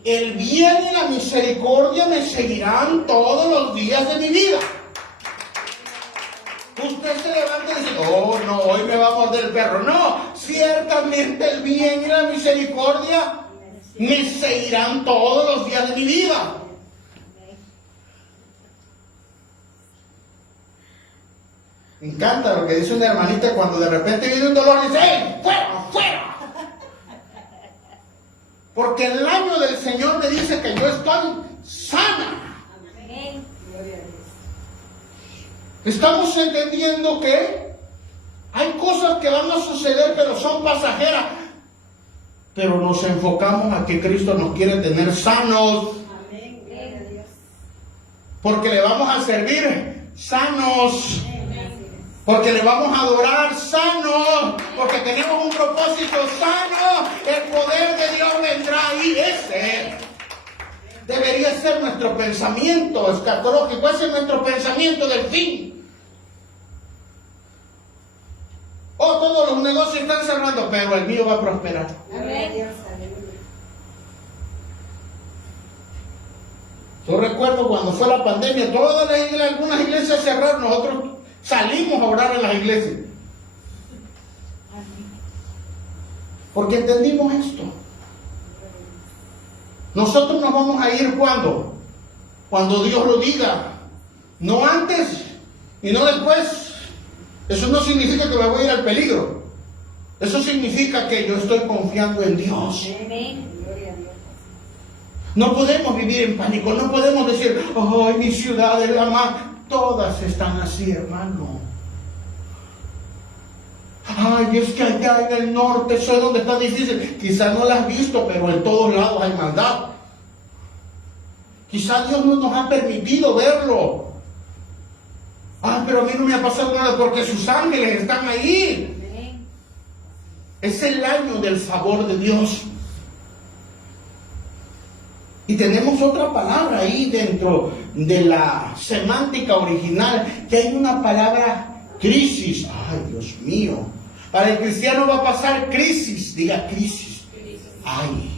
el bien y la misericordia me seguirán todos los días de mi vida. Usted se levanta y dice, oh no, hoy me va a morder el perro. No, ciertamente el bien y la misericordia me seguirán todos los días de mi vida. Me encanta lo que dice una hermanita cuando de repente viene un dolor y dice, ¡hey, fuera, fuera! Porque el año del Señor me dice que yo estoy sana. Amén. Estamos entendiendo que hay cosas que van a suceder, pero son pasajeras. Pero nos enfocamos a que Cristo nos quiere tener sanos. Amén. Porque le vamos a servir sanos. Porque le vamos a adorar sanos. Porque tenemos un propósito sano. El poder de Dios vendrá ahí. Ese debería ser nuestro pensamiento escatológico. Ese es nuestro pensamiento del fin. Todos los negocios están cerrando, pero el mío va a prosperar. Amén. Yo recuerdo cuando fue la pandemia, todas las iglesias, algunas iglesias cerraron, nosotros salimos a orar en las iglesias. Porque entendimos esto. Nosotros nos vamos a ir cuando Dios lo diga, no antes y no después. Eso no significa que me voy a ir al peligro. Eso significa que yo estoy confiando en Dios. Amén. No podemos vivir en pánico, no podemos decir, oh, mi ciudad es la más. Todas están así, hermano. Ay, es que allá en el norte, eso es donde está difícil. Quizás no la has visto, pero en todos lados hay maldad. Quizás Dios no nos ha permitido verlo. Pero a mí no me ha pasado nada porque sus ángeles están ahí. Amén. Es el año del favor de Dios. Y tenemos otra palabra ahí dentro de la semántica original, que hay una palabra crisis. Ay, Dios mío. Para el cristiano va a pasar crisis. Diga crisis. Ay.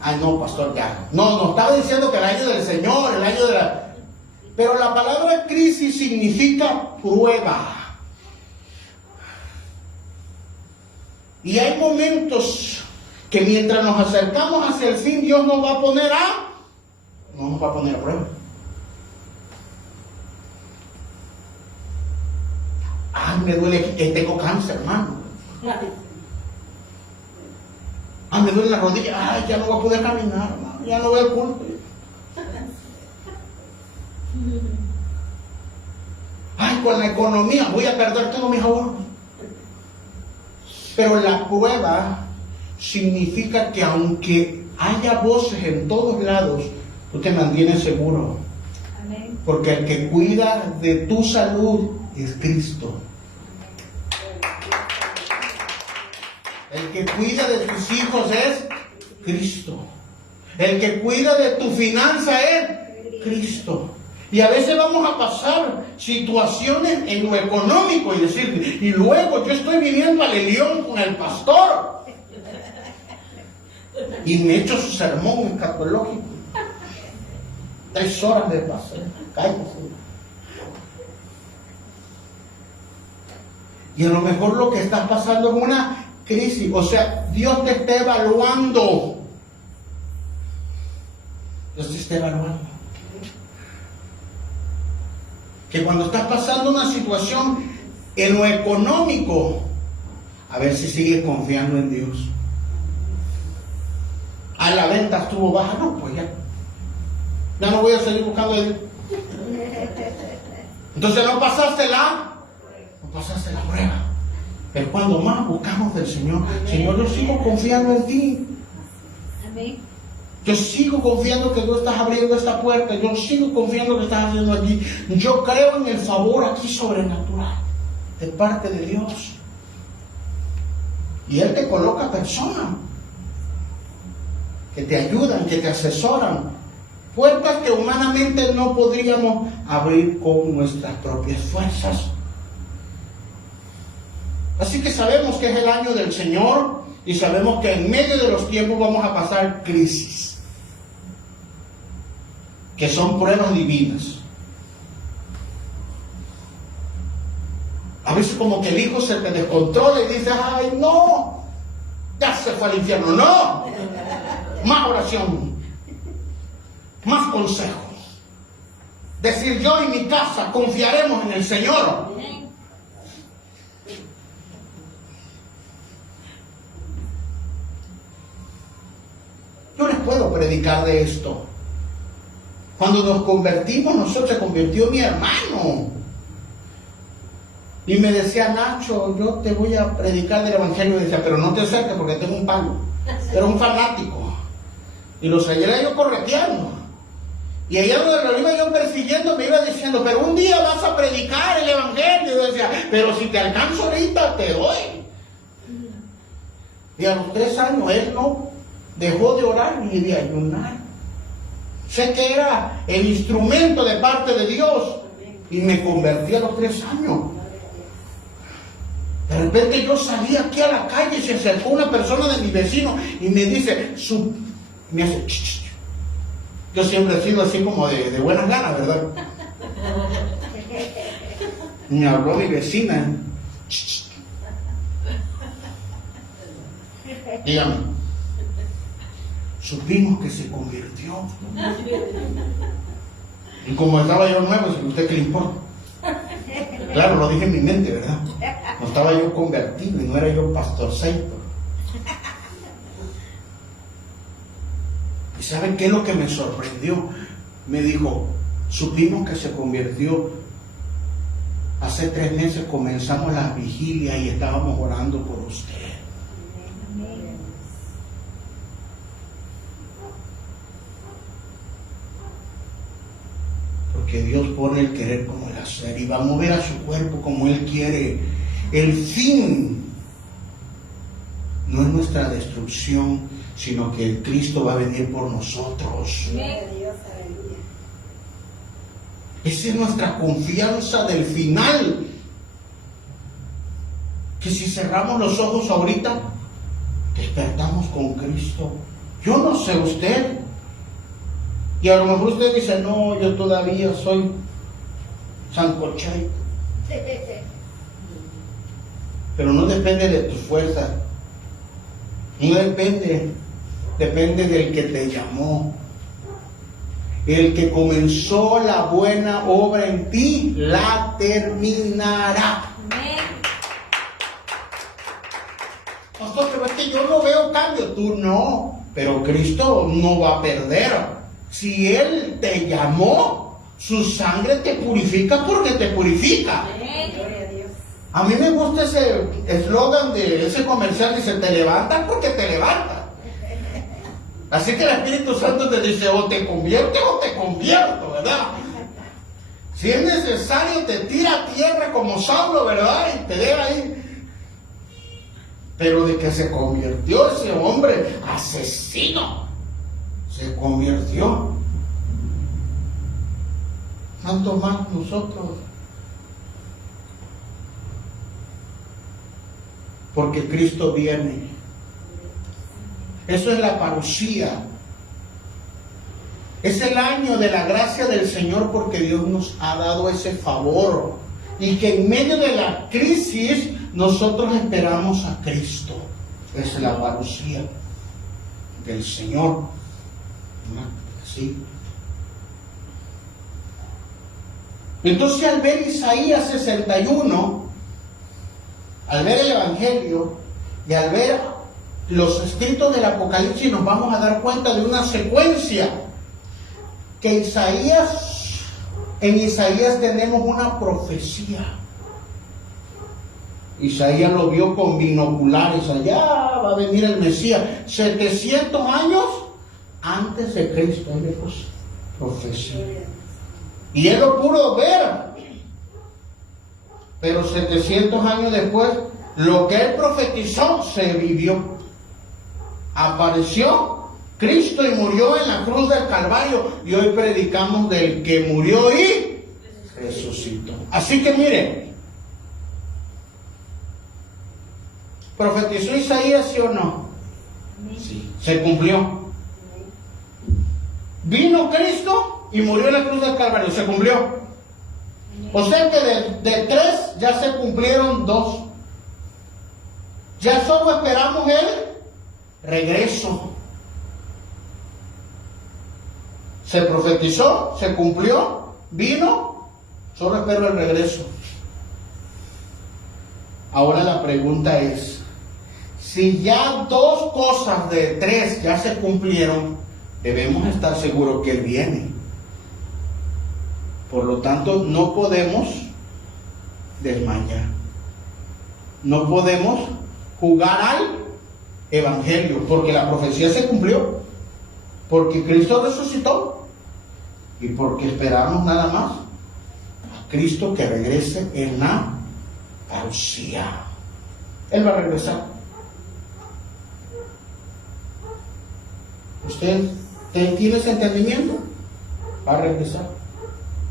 Ay, no, pastor, ya. No, estaba diciendo que el año del Señor, el año de la... Pero la palabra crisis significa prueba. Y hay momentos que mientras nos acercamos hacia el fin, Dios nos va a poner no nos va a poner a prueba. Me duele aquí, tengo cáncer, hermano. Me duele la rodilla, ya no voy a poder caminar, hermano. Ya no voy al culto. Con la economía voy a perder todos mis ahorros. Pero la prueba significa que aunque haya voces en todos lados, tú te mantienes seguro. Amén. Porque el que cuida de tu salud es Cristo. El que cuida de tus hijos es Cristo. El que cuida de tu finanza es Cristo. Y a veces vamos a pasar situaciones en lo económico y decir, y luego yo estoy viviendo al león con el pastor. Y me echo su sermón escatológico. 3 horas de paso. Cállate. Y a lo mejor lo que estás pasando es una crisis. O sea, Dios te está evaluando. Dios te está evaluando. Que cuando estás pasando una situación en lo económico, a ver si sigues confiando en Dios. La venta estuvo baja, no, pues ya no voy a seguir buscando a Dios. Entonces no pasaste la prueba. Pero cuando más buscamos del Señor, Señor, yo sigo confiando en ti. Amén. Yo sigo confiando que tú estás abriendo esta puerta. Yo sigo confiando que estás haciendo aquí. Yo creo en el favor aquí sobrenatural de parte de Dios. Y Él te coloca personas que te ayudan, que te asesoran. Puertas que humanamente no podríamos abrir con nuestras propias fuerzas. Así que sabemos que es el año del Señor y sabemos que en medio de los tiempos vamos a pasar crisis. Que son pruebas divinas. A veces como que el hijo se te descontrola y dices, ay no, ya se fue al infierno. No, más oración, más consejos. Decir, yo y mi casa confiaremos en el Señor. Yo les puedo predicar de esto. Cuando nos convertimos, nosotros se convirtió mi hermano. Y me decía, Nacho, yo te voy a predicar del Evangelio. Y decía, pero no te acerques porque tengo un palo. Era un fanático. Y lo seguía yo correteando. Y allá donde lo iba yo persiguiendo, me iba diciendo, pero un día vas a predicar el Evangelio. Y yo decía, pero si te alcanzo ahorita, te doy. Y a los 3 años, él no dejó de orar ni de ayunar. Sé que era el instrumento de parte de Dios y me convertí a los 3 años. De repente yo salí aquí a la calle y se acercó una persona de mi vecino y me dice, me hace, ch. Yo siempre he sido así como de buenas ganas, ¿verdad? Me habló mi vecina. Ch. Dígame. Supimos que se convirtió. Y como estaba yo nuevo, ¿a usted qué le importa? Claro, lo dije en mi mente, ¿verdad? No estaba yo convertido y no era yo pastorcito. ¿Y saben qué es lo que me sorprendió? Me dijo, supimos que se convirtió. Hace 3 meses comenzamos las vigilias y estábamos orando por usted. Que Dios pone el querer como el hacer y va a mover a su cuerpo como Él quiere. El fin no es nuestra destrucción, sino que Cristo va a venir por nosotros. Esa es nuestra confianza del final. Que si cerramos los ojos ahorita, despertamos con Cristo. Yo no sé usted. Y a lo mejor usted dice, no, yo todavía soy sancochadito. Pero no depende de tu fuerza. No depende. Depende del que te llamó. El que comenzó la buena obra en ti, la terminará. Amén. Pastor, pero es que yo no veo cambio. Tú no. Pero Cristo no va a perder. Si Él te llamó, su sangre te purifica porque te purifica. Amén. Gloria a Dios. A mí me gusta ese eslogan de ese comercial, dice, te levantas porque te levantas. Así que el Espíritu Santo te dice, o te conviertes o te convierto, ¿verdad? Si es necesario, te tira a tierra como Saulo, ¿verdad? Y te deja ahí. Pero de que se convirtió ese hombre asesino, se convirtió. Tanto más nosotros. Porque Cristo viene. Eso es la parusía. Es el año de la gracia del Señor porque Dios nos ha dado ese favor. Y que en medio de la crisis nosotros esperamos a Cristo. Es la parusía del Señor. ¿Sí? Entonces al ver Isaías 61, al ver el Evangelio y al ver los escritos del Apocalipsis, nos vamos a dar cuenta de una secuencia que en Isaías tenemos una profecía. Isaías lo vio con binoculares, allá va a venir el Mesías, 700 años antes de Cristo, profecía. Y él lo pudo ver, pero 700 años después, lo que él profetizó se vivió. Apareció Cristo y murió en la cruz del Calvario, y hoy predicamos del que murió y resucitó. Así que miren, ¿profetizó Isaías, sí o no? Sí, se cumplió. Vino Cristo y murió en la cruz del Calvario, se cumplió. O sea que de 3 ya se cumplieron 2. Ya solo esperamos el regreso. Se profetizó, se cumplió, vino, solo espero el regreso. Ahora la pregunta es, si ya 2 cosas de 3 ya se cumplieron, debemos estar seguros que Él viene. Por lo tanto, no podemos desmayar. No podemos jugar al Evangelio, porque la profecía se cumplió, porque Cristo resucitó y porque esperamos nada más a Cristo que regrese en la parusía. Él va a regresar. ¿Usted tiene ese entendimiento? Va a regresar.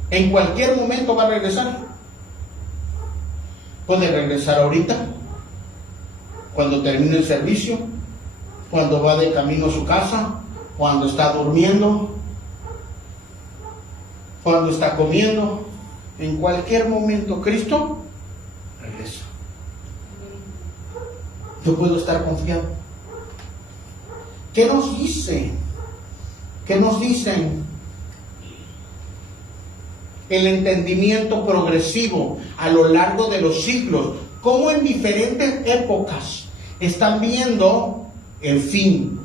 En cualquier momento va a regresar. Puede regresar ahorita, cuando termine el servicio, cuando va de camino a su casa, cuando está durmiendo, cuando está comiendo. En cualquier momento Cristo regresa. Yo puedo estar confiado. ¿Qué nos dice? ¿Qué nos dicen? El entendimiento progresivo a lo largo de los siglos, cómo en diferentes épocas están viendo el fin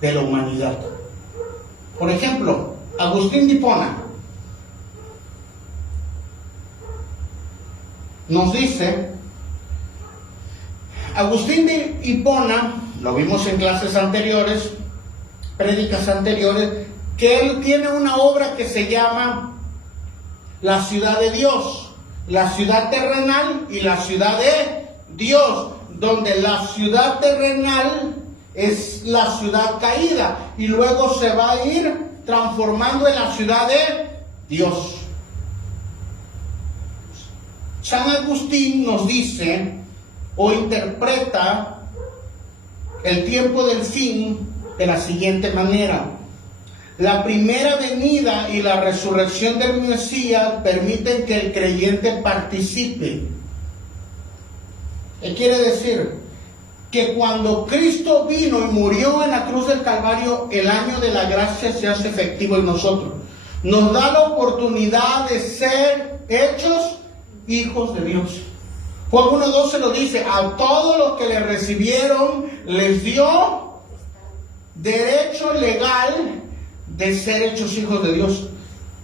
de la humanidad. Por ejemplo, Agustín de Hipona nos dice, Agustín de Hipona, lo vimos en clases anteriores, prédicas anteriores, que él tiene una obra que se llama La ciudad de Dios, la ciudad terrenal y la ciudad de Dios, donde la ciudad terrenal es la ciudad caída y luego se va a ir transformando en la ciudad de Dios. San Agustín nos dice o interpreta el tiempo del fin de la siguiente manera. La primera venida y la resurrección del Mesías permiten que el creyente participe. ¿Qué quiere decir? Que cuando Cristo vino y murió en la cruz del Calvario, el año de la gracia se hace efectivo en nosotros. Nos da la oportunidad de ser hechos hijos de Dios. Juan 1:12 lo dice: a todos los que le recibieron les dio derecho legal de ser hechos hijos de Dios.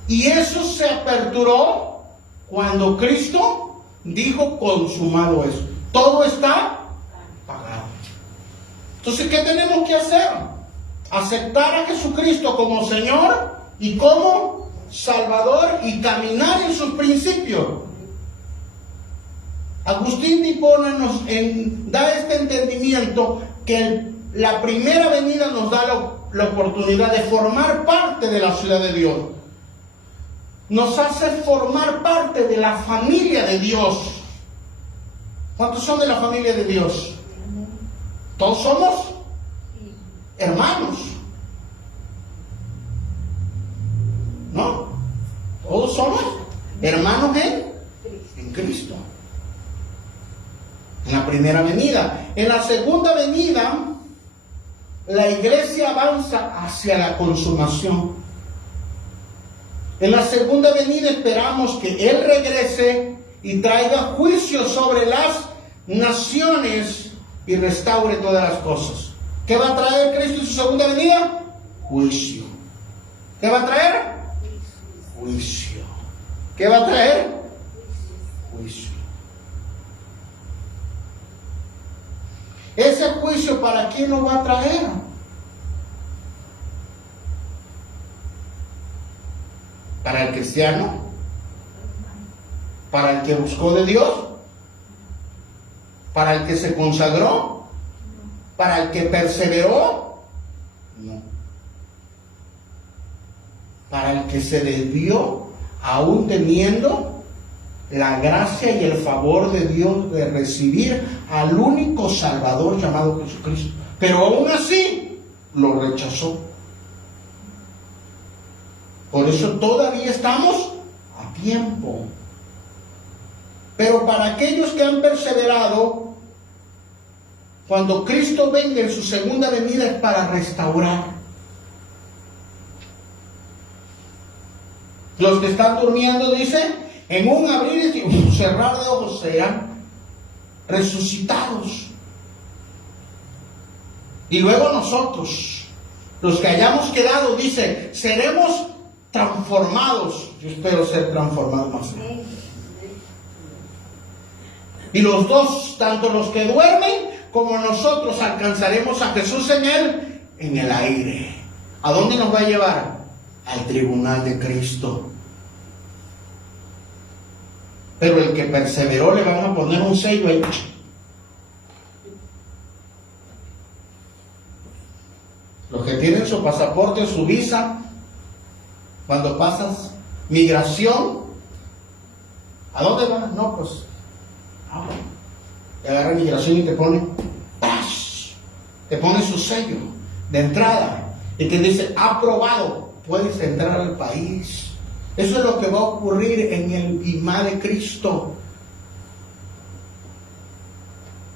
Y eso se aperturó cuando Cristo dijo: consumado es. Todo está pagado. Entonces, ¿qué tenemos que hacer? Aceptar a Jesucristo como Señor y como Salvador y caminar en sus principios. Agustín de Hipona nos da este entendimiento que la primera venida nos da la oportunidad de formar parte de la ciudad de Dios. Nos hace formar parte de la familia de Dios. ¿Cuántos son de la familia de Dios? Todos somos hermanos. ¿No? Todos somos hermanos en Cristo. En la primera venida. En la segunda venida, la iglesia avanza hacia la consumación. En la segunda venida esperamos que Él regrese y traiga juicio sobre las naciones y restaure todas las cosas. ¿Qué va a traer Cristo en su segunda venida? Juicio. ¿Qué va a traer? Juicio. ¿Qué va a traer? Juicio. Ese juicio, ¿para quién lo va a traer? ¿Para el cristiano? ¿Para el que buscó de Dios? ¿Para el que se consagró? ¿Para el que perseveró? No. Para el que se desvió, aún teniendo la gracia y el favor de Dios de recibir al único Salvador llamado Jesucristo. Pero aún así lo rechazó. Por eso todavía estamos a tiempo. Pero para aquellos que han perseverado, cuando Cristo venga en su segunda venida es para restaurar. Los que están durmiendo, dice, en un abrir y cerrar de ojos serán resucitados. Y luego nosotros, los que hayamos quedado, dice, seremos transformados. Yo espero ser transformado más. Y los dos, tanto los que duermen como nosotros, alcanzaremos a Jesús en el aire. ¿A dónde nos va a llevar? Al tribunal de Cristo. Pero el que perseveró le van a poner un sello ahí. Los que tienen su pasaporte, su visa, cuando pasas migración, ¿a dónde van? No, pues te agarra migración y te pone ¡pash! Te pone su sello de entrada y te dice aprobado, puedes entrar al país. Eso es lo que va a ocurrir en el Bimá de Cristo.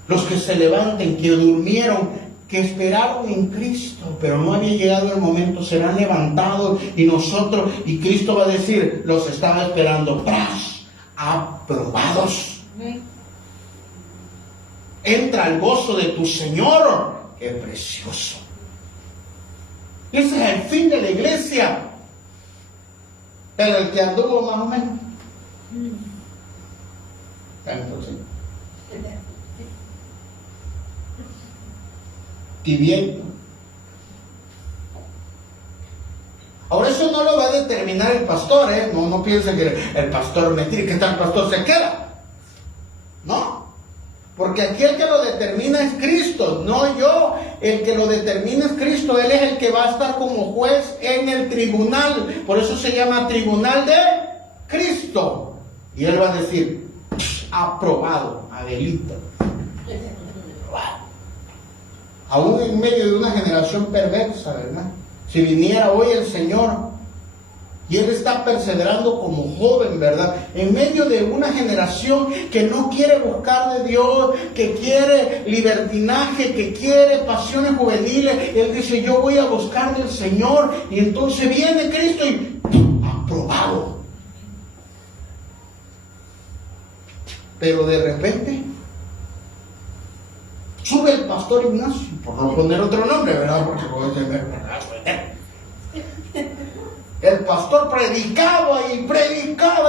Los que se levanten, que durmieron, que esperaron en Cristo, pero no había llegado el momento, serán levantados y nosotros, y Cristo va a decir, los estaba esperando, ¡pras! Aprobados. Entra al gozo de tu Señor. ¡Qué precioso! Ese es el fin de la iglesia. Pero el que anduvo más o menos. Entonces, y bien. Ahora eso no lo va a determinar el pastor, ¿eh? No piense que el pastor me tire, que tal pastor se queda. No. Porque aquí el que lo determina es Cristo, no yo. El que lo determina es Cristo. Él es el que va a estar como juez en el tribunal. Por eso se llama tribunal de Cristo. Y Él va a decir, aprobado, Adelita. aún en medio de una generación perversa, ¿verdad? Si viniera hoy el Señor y Él está perseverando como joven, ¿verdad? En medio de una generación que no quiere buscar de Dios, que quiere libertinaje, que quiere pasiones juveniles, Él dice, yo voy a buscar del Señor. Y entonces viene Cristo y aprobado. Pero de repente sube el pastor Ignacio, por no poner otro nombre, ¿verdad? El pastor predicaba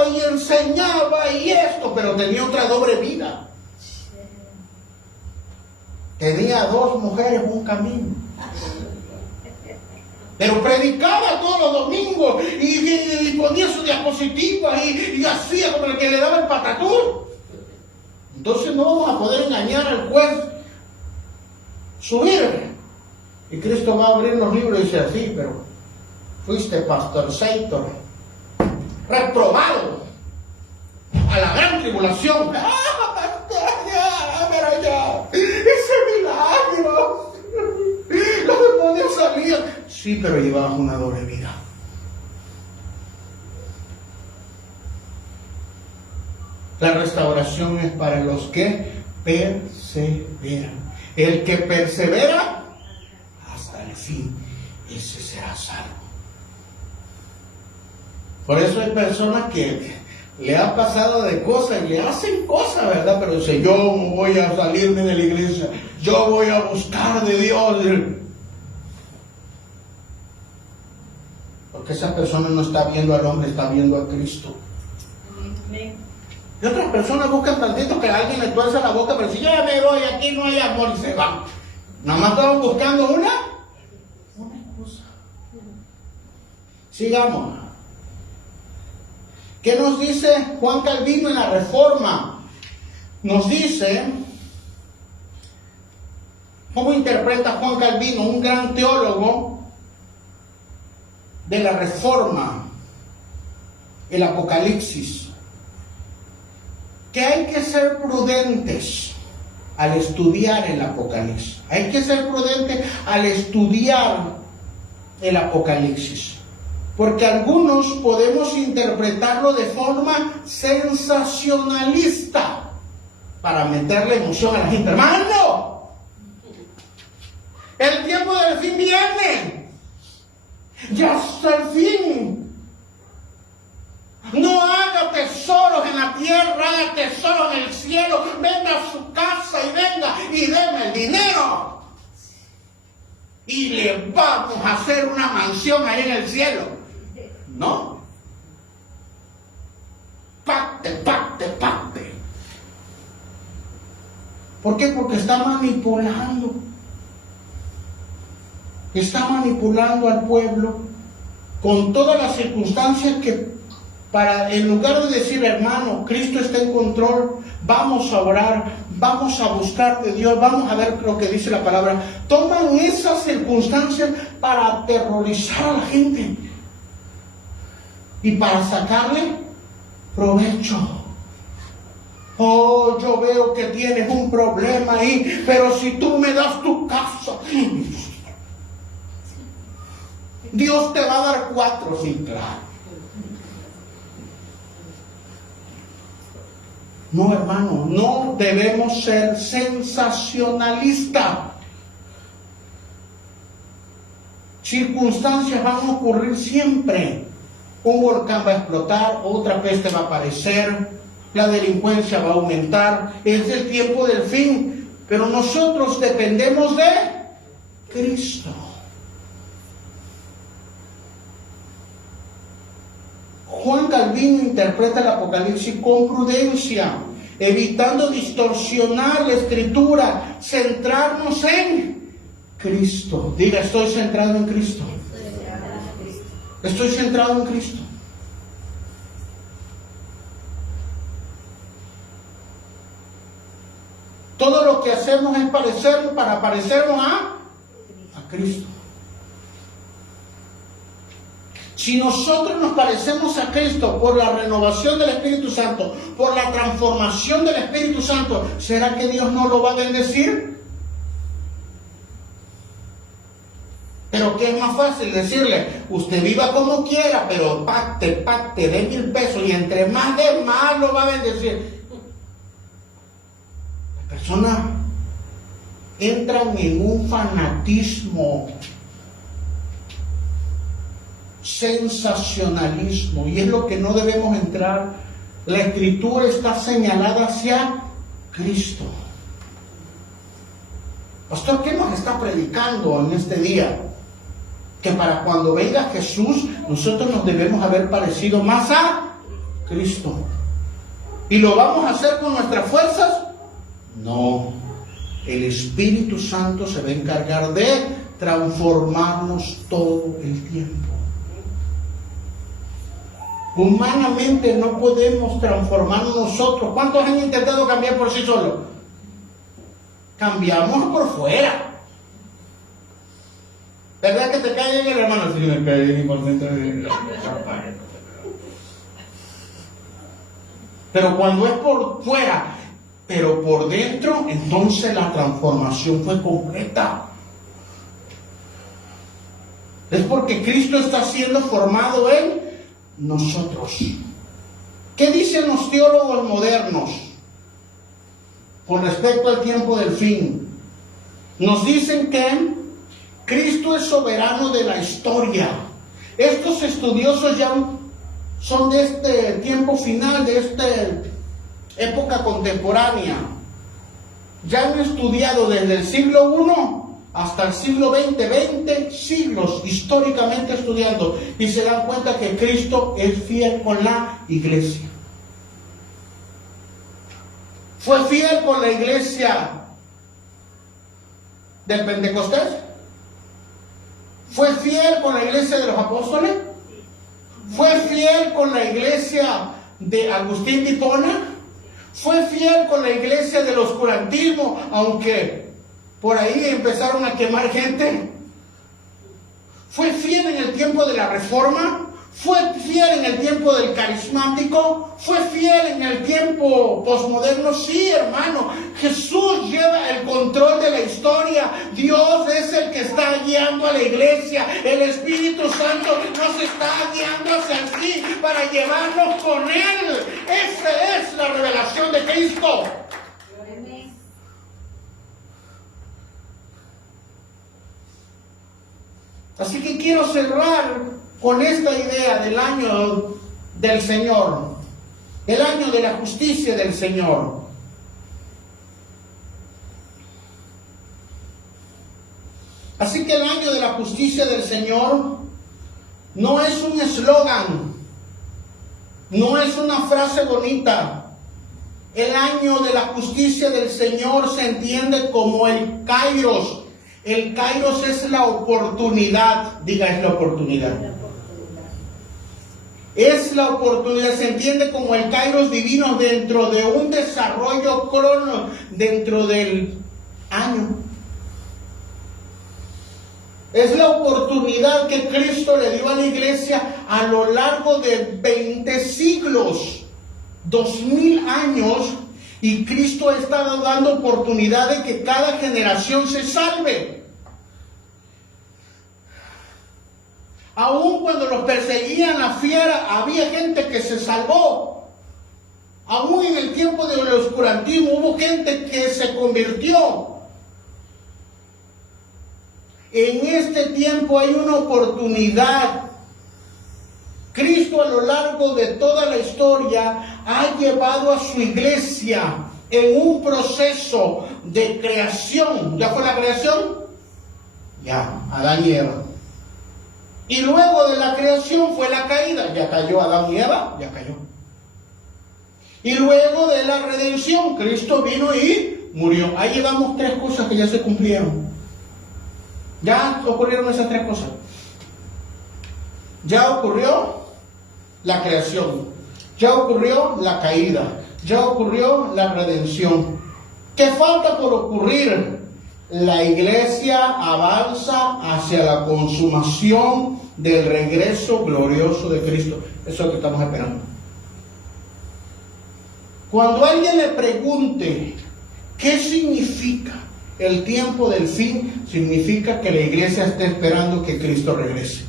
y enseñaba y esto, pero tenía otra doble vida. Tenía 2 mujeres, un camino. Pero predicaba todos los domingos y ponía su diapositiva y hacía como el que le daba el patatúr. Entonces no vamos a poder engañar al juez. Subir. Y Cristo va a abrir los libros y dice así, pero fuiste pastorcito, reprobado a la gran tribulación. Pero ya, ese milagro, los demonios salían. Sí, pero llevabas una doble vida. La restauración es para los que perseveran. El que persevera hasta el fin, ese será salvo. Por eso hay personas que le ha pasado de cosas y le hacen cosas, ¿verdad? Pero dice, yo voy a salirme de la iglesia, yo voy a buscar de Dios. Porque esa persona no está viendo al hombre, está viendo a Cristo. Amén. Y otras personas buscan tantito que alguien le tuerza la boca, pero si yo ya me voy, aquí no hay amor, y se van. Nada más estaban buscando una excusa. Sigamos. ¿Qué nos dice Juan Calvino en la Reforma? Nos dice, ¿cómo interpreta Juan Calvino, un gran teólogo de la Reforma, el Apocalipsis? Que hay que ser prudentes al estudiar el Apocalipsis. Hay que ser prudentes al estudiar el Apocalipsis. Porque algunos podemos interpretarlo de forma sensacionalista para meterle emoción a la gente. ¡Hermano! El tiempo del fin viene. Ya está el fin. No haga tesoros en la tierra, haga tesoros en el cielo. Venga a su casa y venga y deme el dinero. Y le vamos a hacer una mansión ahí en el cielo. No. Pacte. ¿Por qué? Porque está manipulando. Está manipulando al pueblo con todas las circunstancias que en lugar de decir, hermano, Cristo está en control, vamos a orar, vamos a buscar de Dios, vamos a ver lo que dice la palabra, toman esas circunstancias para aterrorizar a la gente y para sacarle provecho. Oh, yo veo que tienes un problema ahí, pero si tú me das tu casa, Dios te va a dar 4, sí, claro. No, hermano, no debemos ser sensacionalistas. Circunstancias van a ocurrir siempre. Un volcán va a explotar, otra peste va a aparecer, la delincuencia va a aumentar. Es el tiempo del fin, pero nosotros dependemos de Cristo. Juan Calvino interpreta el Apocalipsis con prudencia, evitando distorsionar la Escritura, centrarnos en Cristo. Diga, estoy centrado en Cristo. Estoy centrado en Cristo. Todo lo que hacemos es para parecernos a Cristo. Si nosotros nos parecemos a Cristo por la renovación del Espíritu Santo, por la transformación del Espíritu Santo, ¿será que Dios no lo va a bendecir? Pero ¿qué es más fácil decirle? Usted viva como quiera, pero pacte, dé 1,000 pesos y entre más de más lo va a bendecir. Las personas entran en un fanatismo, sensacionalismo, y es lo que no debemos entrar. La Escritura está señalada hacia Cristo. Pastor, ¿qué nos está predicando en este día? Que para cuando venga Jesús, nosotros nos debemos haber parecido más a Cristo. ¿Y lo vamos a hacer con nuestras fuerzas? No. El Espíritu Santo se va a encargar de transformarnos todo el tiempo. Humanamente no podemos transformarnos nosotros. ¿Cuántos han intentado cambiar por sí solos? Cambiamos por fuera. ¿Verdad que te cae bien, hermano? Sí, me cae bien por dentro. Pero cuando es por fuera, pero por dentro, entonces la transformación fue completa. Es porque Cristo está siendo formado en nosotros. ¿Qué dicen los teólogos modernos con respecto al tiempo del fin? Nos dicen que Cristo es soberano de la historia. Estos estudiosos ya son de este tiempo final, de esta época contemporánea. Ya han estudiado desde el siglo I hasta el siglo XX, 20 siglos históricamente estudiando, y se dan cuenta que Cristo es fiel con la iglesia. ¿Fue fiel con la iglesia del Pentecostés? ¿Fue fiel con la iglesia de los apóstoles? ¿Fue fiel con la iglesia de Agustín de Hipona? ¿Fue fiel con la iglesia del oscurantismo, aunque por ahí empezaron a quemar gente? ¿Fue fiel en el tiempo de la Reforma? ¿Fue fiel en el tiempo del carismático? ¿Fue fiel en el tiempo posmoderno? Sí, hermano. Jesús lleva el control de la historia. Dios es el que está guiando a la iglesia. El Espíritu Santo nos está guiando hacia sí para llevarnos con Él. Esa es la revelación de Cristo. Así que quiero cerrar con esta idea del año del Señor, el año de la justicia del Señor. Así que el año de la justicia del Señor no es un eslogan, no es una frase bonita. El año de la justicia del Señor se entiende como el Kairos. El Kairos es la oportunidad, diga, es la oportunidad. Es la oportunidad, se entiende como el Kairos divino dentro de un desarrollo crono, dentro del año. Es la oportunidad que Cristo le dio a la iglesia a lo largo de 20 siglos, 2000 años, y Cristo ha estado dando oportunidad de que cada generación se salve. Aun cuando los perseguían la fiera, había gente que se salvó. Aún en el tiempo del oscurantismo hubo gente que se convirtió. En este tiempo hay una oportunidad. Cristo a lo largo de toda la historia ha llevado a su iglesia en un proceso de creación. ¿Ya fue la creación? Ya, Adán y Eva. Y luego de la creación fue la caída. Ya cayó Adán y Eva, ya cayó. Y luego de la redención, Cristo vino y murió. Ahí llevamos 3 cosas que ya se cumplieron. Ya ocurrieron esas 3 cosas. Ya ocurrió la creación. Ya ocurrió la caída. Ya ocurrió la redención. ¿Qué falta por ocurrir? La iglesia avanza hacia la consumación del regreso glorioso de Cristo. Eso es lo que estamos esperando. Cuando alguien le pregunte qué significa El tiempo del fin significa que la iglesia está esperando que Cristo regrese.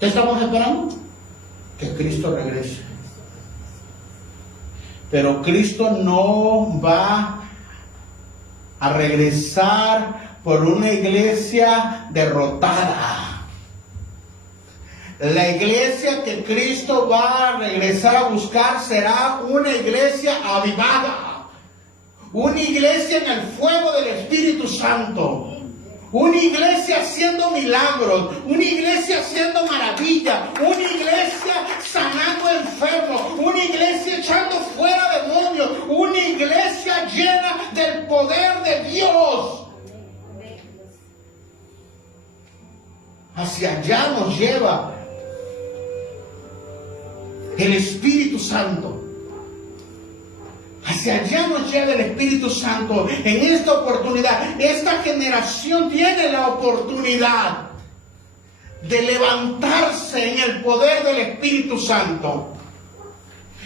¿Qué estamos esperando? Que Cristo regrese. Pero Cristo no va a regresar por una iglesia derrotada. La iglesia que Cristo va a regresar a buscar será una iglesia avivada, una iglesia en el fuego del Espíritu Santo, una iglesia haciendo milagros, una iglesia haciendo maravillas, una iglesia sanando enfermos, una iglesia echando fuera demonios, una iglesia llena del poder de Dios. Hacia allá nos lleva el Espíritu Santo. Hacia allá nos lleva el Espíritu Santo. En esta oportunidad, esta generación tiene la oportunidad de levantarse en el poder del Espíritu Santo.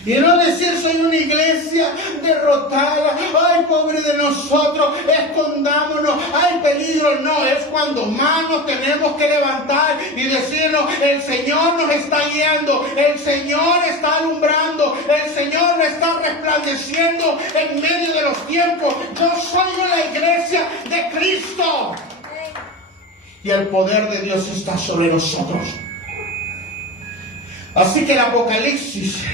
Y no decir, soy una iglesia derrotada, ay, pobre de nosotros, escondámonos, hay peligro. No, es cuando más nos tenemos que levantar y decirnos, el Señor nos está guiando, el Señor está alumbrando, el Señor nos está resplandeciendo en medio de los tiempos. Yo soy la iglesia de Cristo. Y el poder de Dios está sobre nosotros. Así que el Apocalipsis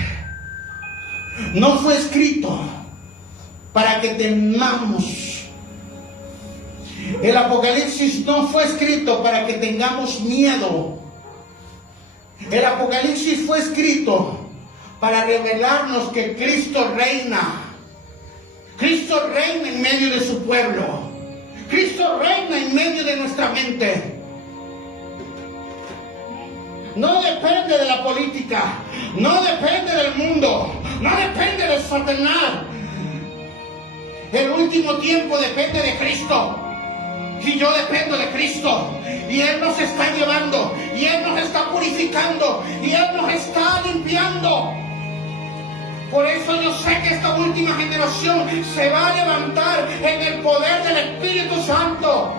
no fue escrito para que temamos. El Apocalipsis no fue escrito para que tengamos miedo. El Apocalipsis fue escrito para revelarnos que Cristo reina. Cristo reina en medio de su pueblo. Cristo reina en medio de nuestra mente. No depende de la política, no depende del mundo, no depende de Satanás. El último tiempo depende de Cristo. Y yo dependo de Cristo. Y Él nos está llevando, y Él nos está purificando, y Él nos está limpiando. Por eso yo sé que esta última generación se va a levantar en el poder del Espíritu Santo.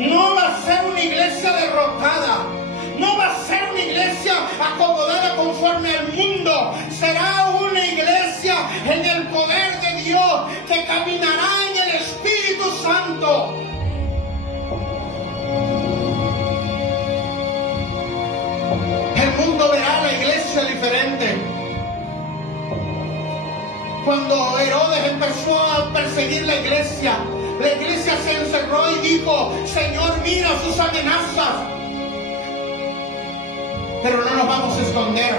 No va a ser una iglesia derrotada. No va a ser una iglesia acomodada conforme al mundo. Será una iglesia en el poder de Dios que caminará en el Espíritu Santo. El mundo verá a la iglesia diferente. Cuando Herodes empezó a perseguir la iglesia se encerró y dijo, Señor, mira sus amenazas. Pero no nos vamos a esconder.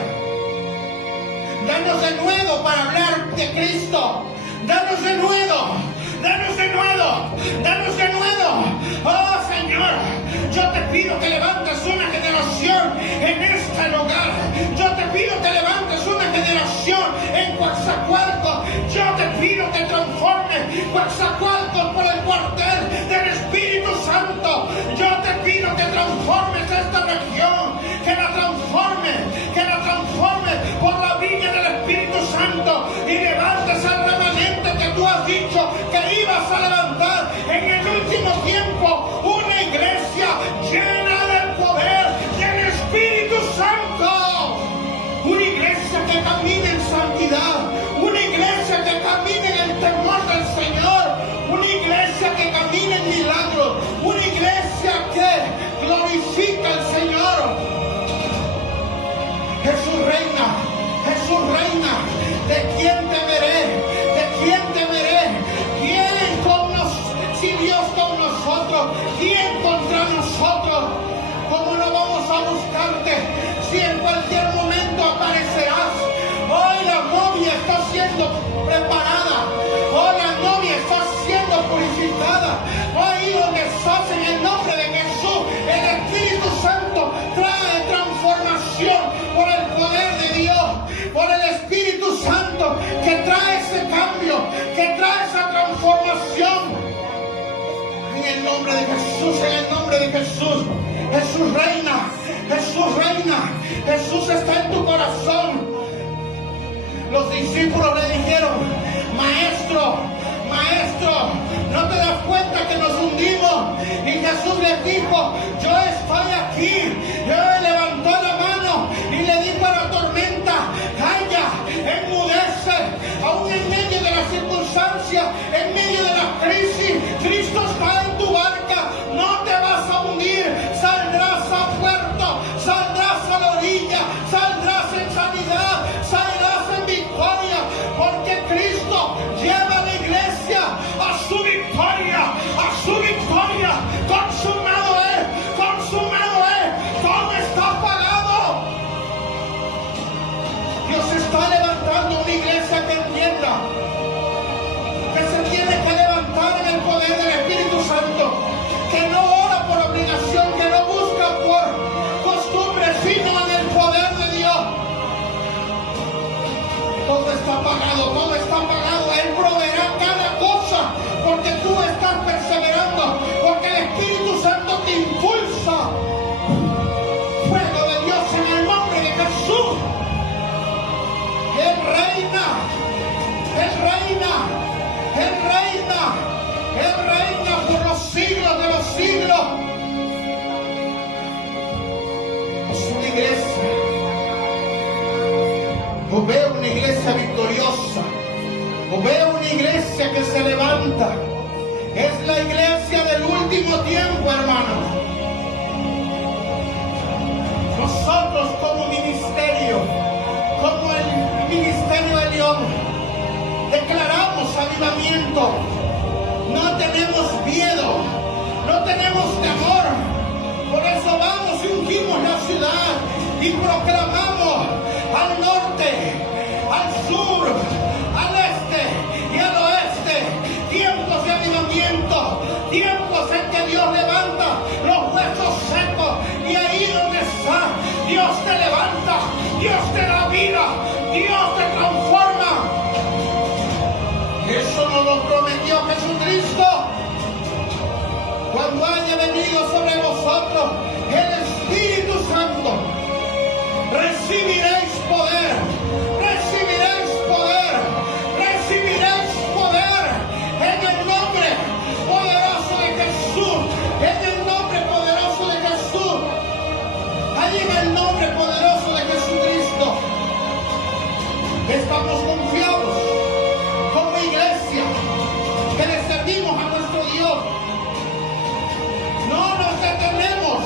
Danos de nuevo para hablar de Cristo. Danos de nuevo. Danos de nuevo. Danos de nuevo. Oh Señor, yo te pido que levantes una generación en este lugar. Yo te pido que levantes una generación en Coatzacoalcos. Yo te pido que transformes Coatzacoalcos por el cuartel del Espíritu Santo. Yo te pido que transformes esta región. Que la transforme por la viña del Espíritu Santo y levantes al remanente que tú has dicho que ibas a levantar en el último tiempo, una iglesia llena del poder del Espíritu Santo, una iglesia que camine en santidad, una iglesia que camine en el temor del Señor, una iglesia que camine en milagros, una iglesia que glorifica al Señor. Jesús reina, Jesús reina. ¿De quién temeré? ¿De quién temeré? ¿Quién con nosotros? Si Dios con nosotros, ¿quién contra nosotros? ¿Cómo no vamos a buscarte si en cualquier momento aparecerás? Hoy la novia está siendo preparada. Hoy la novia está siendo purificada. Hoy donde estás en el nombre de Jesús, el Espíritu Santo trae transformación. Por el poder de Dios, por el Espíritu Santo que trae ese cambio, que trae esa transformación. En el nombre de Jesús, en el nombre de Jesús. Jesús reina, Jesús reina. Jesús está en tu corazón. Los discípulos le dijeron: Maestro, Maestro, ¿no te das cuenta que nos hundimos? Y Jesús les dijo: yo estoy aquí. Yo levantó la mano y le dijo a la tormenta: calla, enmudece. Aún en medio de la circunstancia, en medio de la crisis, Cristo está en tu barca. No te vas a hundir. Saldrás a puerto, saldrás a la orilla, saldrás en sanidad, saldrás en victoria, porque Cristo lleva a la iglesia a su victoria, a su victoria. Consumado es, consumado es. Todo está pagado. Dios está levantando una iglesia que entienda que se tiene que levantar en el poder del Espíritu Santo, que no ora por obligación, que no busca por costumbre, sino en el poder de Dios. Todo está pagado, todo está pagado. Él proveerá cada cosa, porque tú estás perseverando, porque el Espíritu Santo te impulsa. Fuego de Dios en el nombre de Jesús. Él reina, Él reina, Él reina, Él reina por los siglos de los siglos. Es una iglesia. Yo veo una iglesia victoriosa. Yo veo una iglesia que se levanta. Es la iglesia del último tiempo, hermanos. Nosotros como ministerio, como el ministerio de León, declaramos avivamiento. No tenemos miedo, no tenemos temor. Por eso vamos y ungimos la ciudad y proclamamos al norte, al sur, al este y al oeste tiempos de avivamiento, tiempos en que Dios levanta los huesos secos, y ahí donde está, Dios te levanta, Dios te da vida, Dios te transforma. Eso nos lo prometió Jesucristo cuando haya venido sobre vosotros el Espíritu Santo. Recibiréis poder, recibiréis poder, recibiréis poder en el nombre poderoso de Jesús, en el nombre poderoso de Jesús, ahí en el nombre poderoso de Jesucristo. Estamos confiados como iglesia que le servimos a nuestro Dios. No nos detenemos,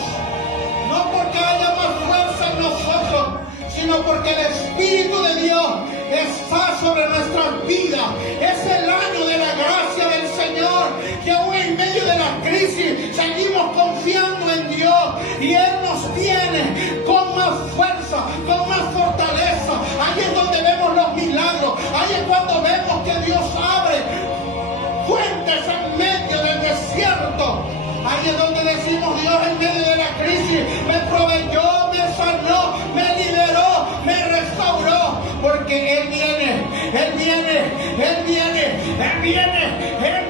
no porque haya más fuerza en nosotros, sino porque el Espíritu de Dios está sobre nuestras vidas. Es el año de la gracia del Señor, que aún en medio de la crisis seguimos confiando en Dios, y Él nos tiene con más fuerza, con más fortaleza. Ahí es donde vemos los milagros, ahí es cuando vemos que Dios abre fuentes en medio del desierto. Ahí es donde decimos: Dios en medio de la crisis me proveyó, me sanó, me liberó, me restauró. Porque Él viene, Él viene, Él viene, Él viene, Él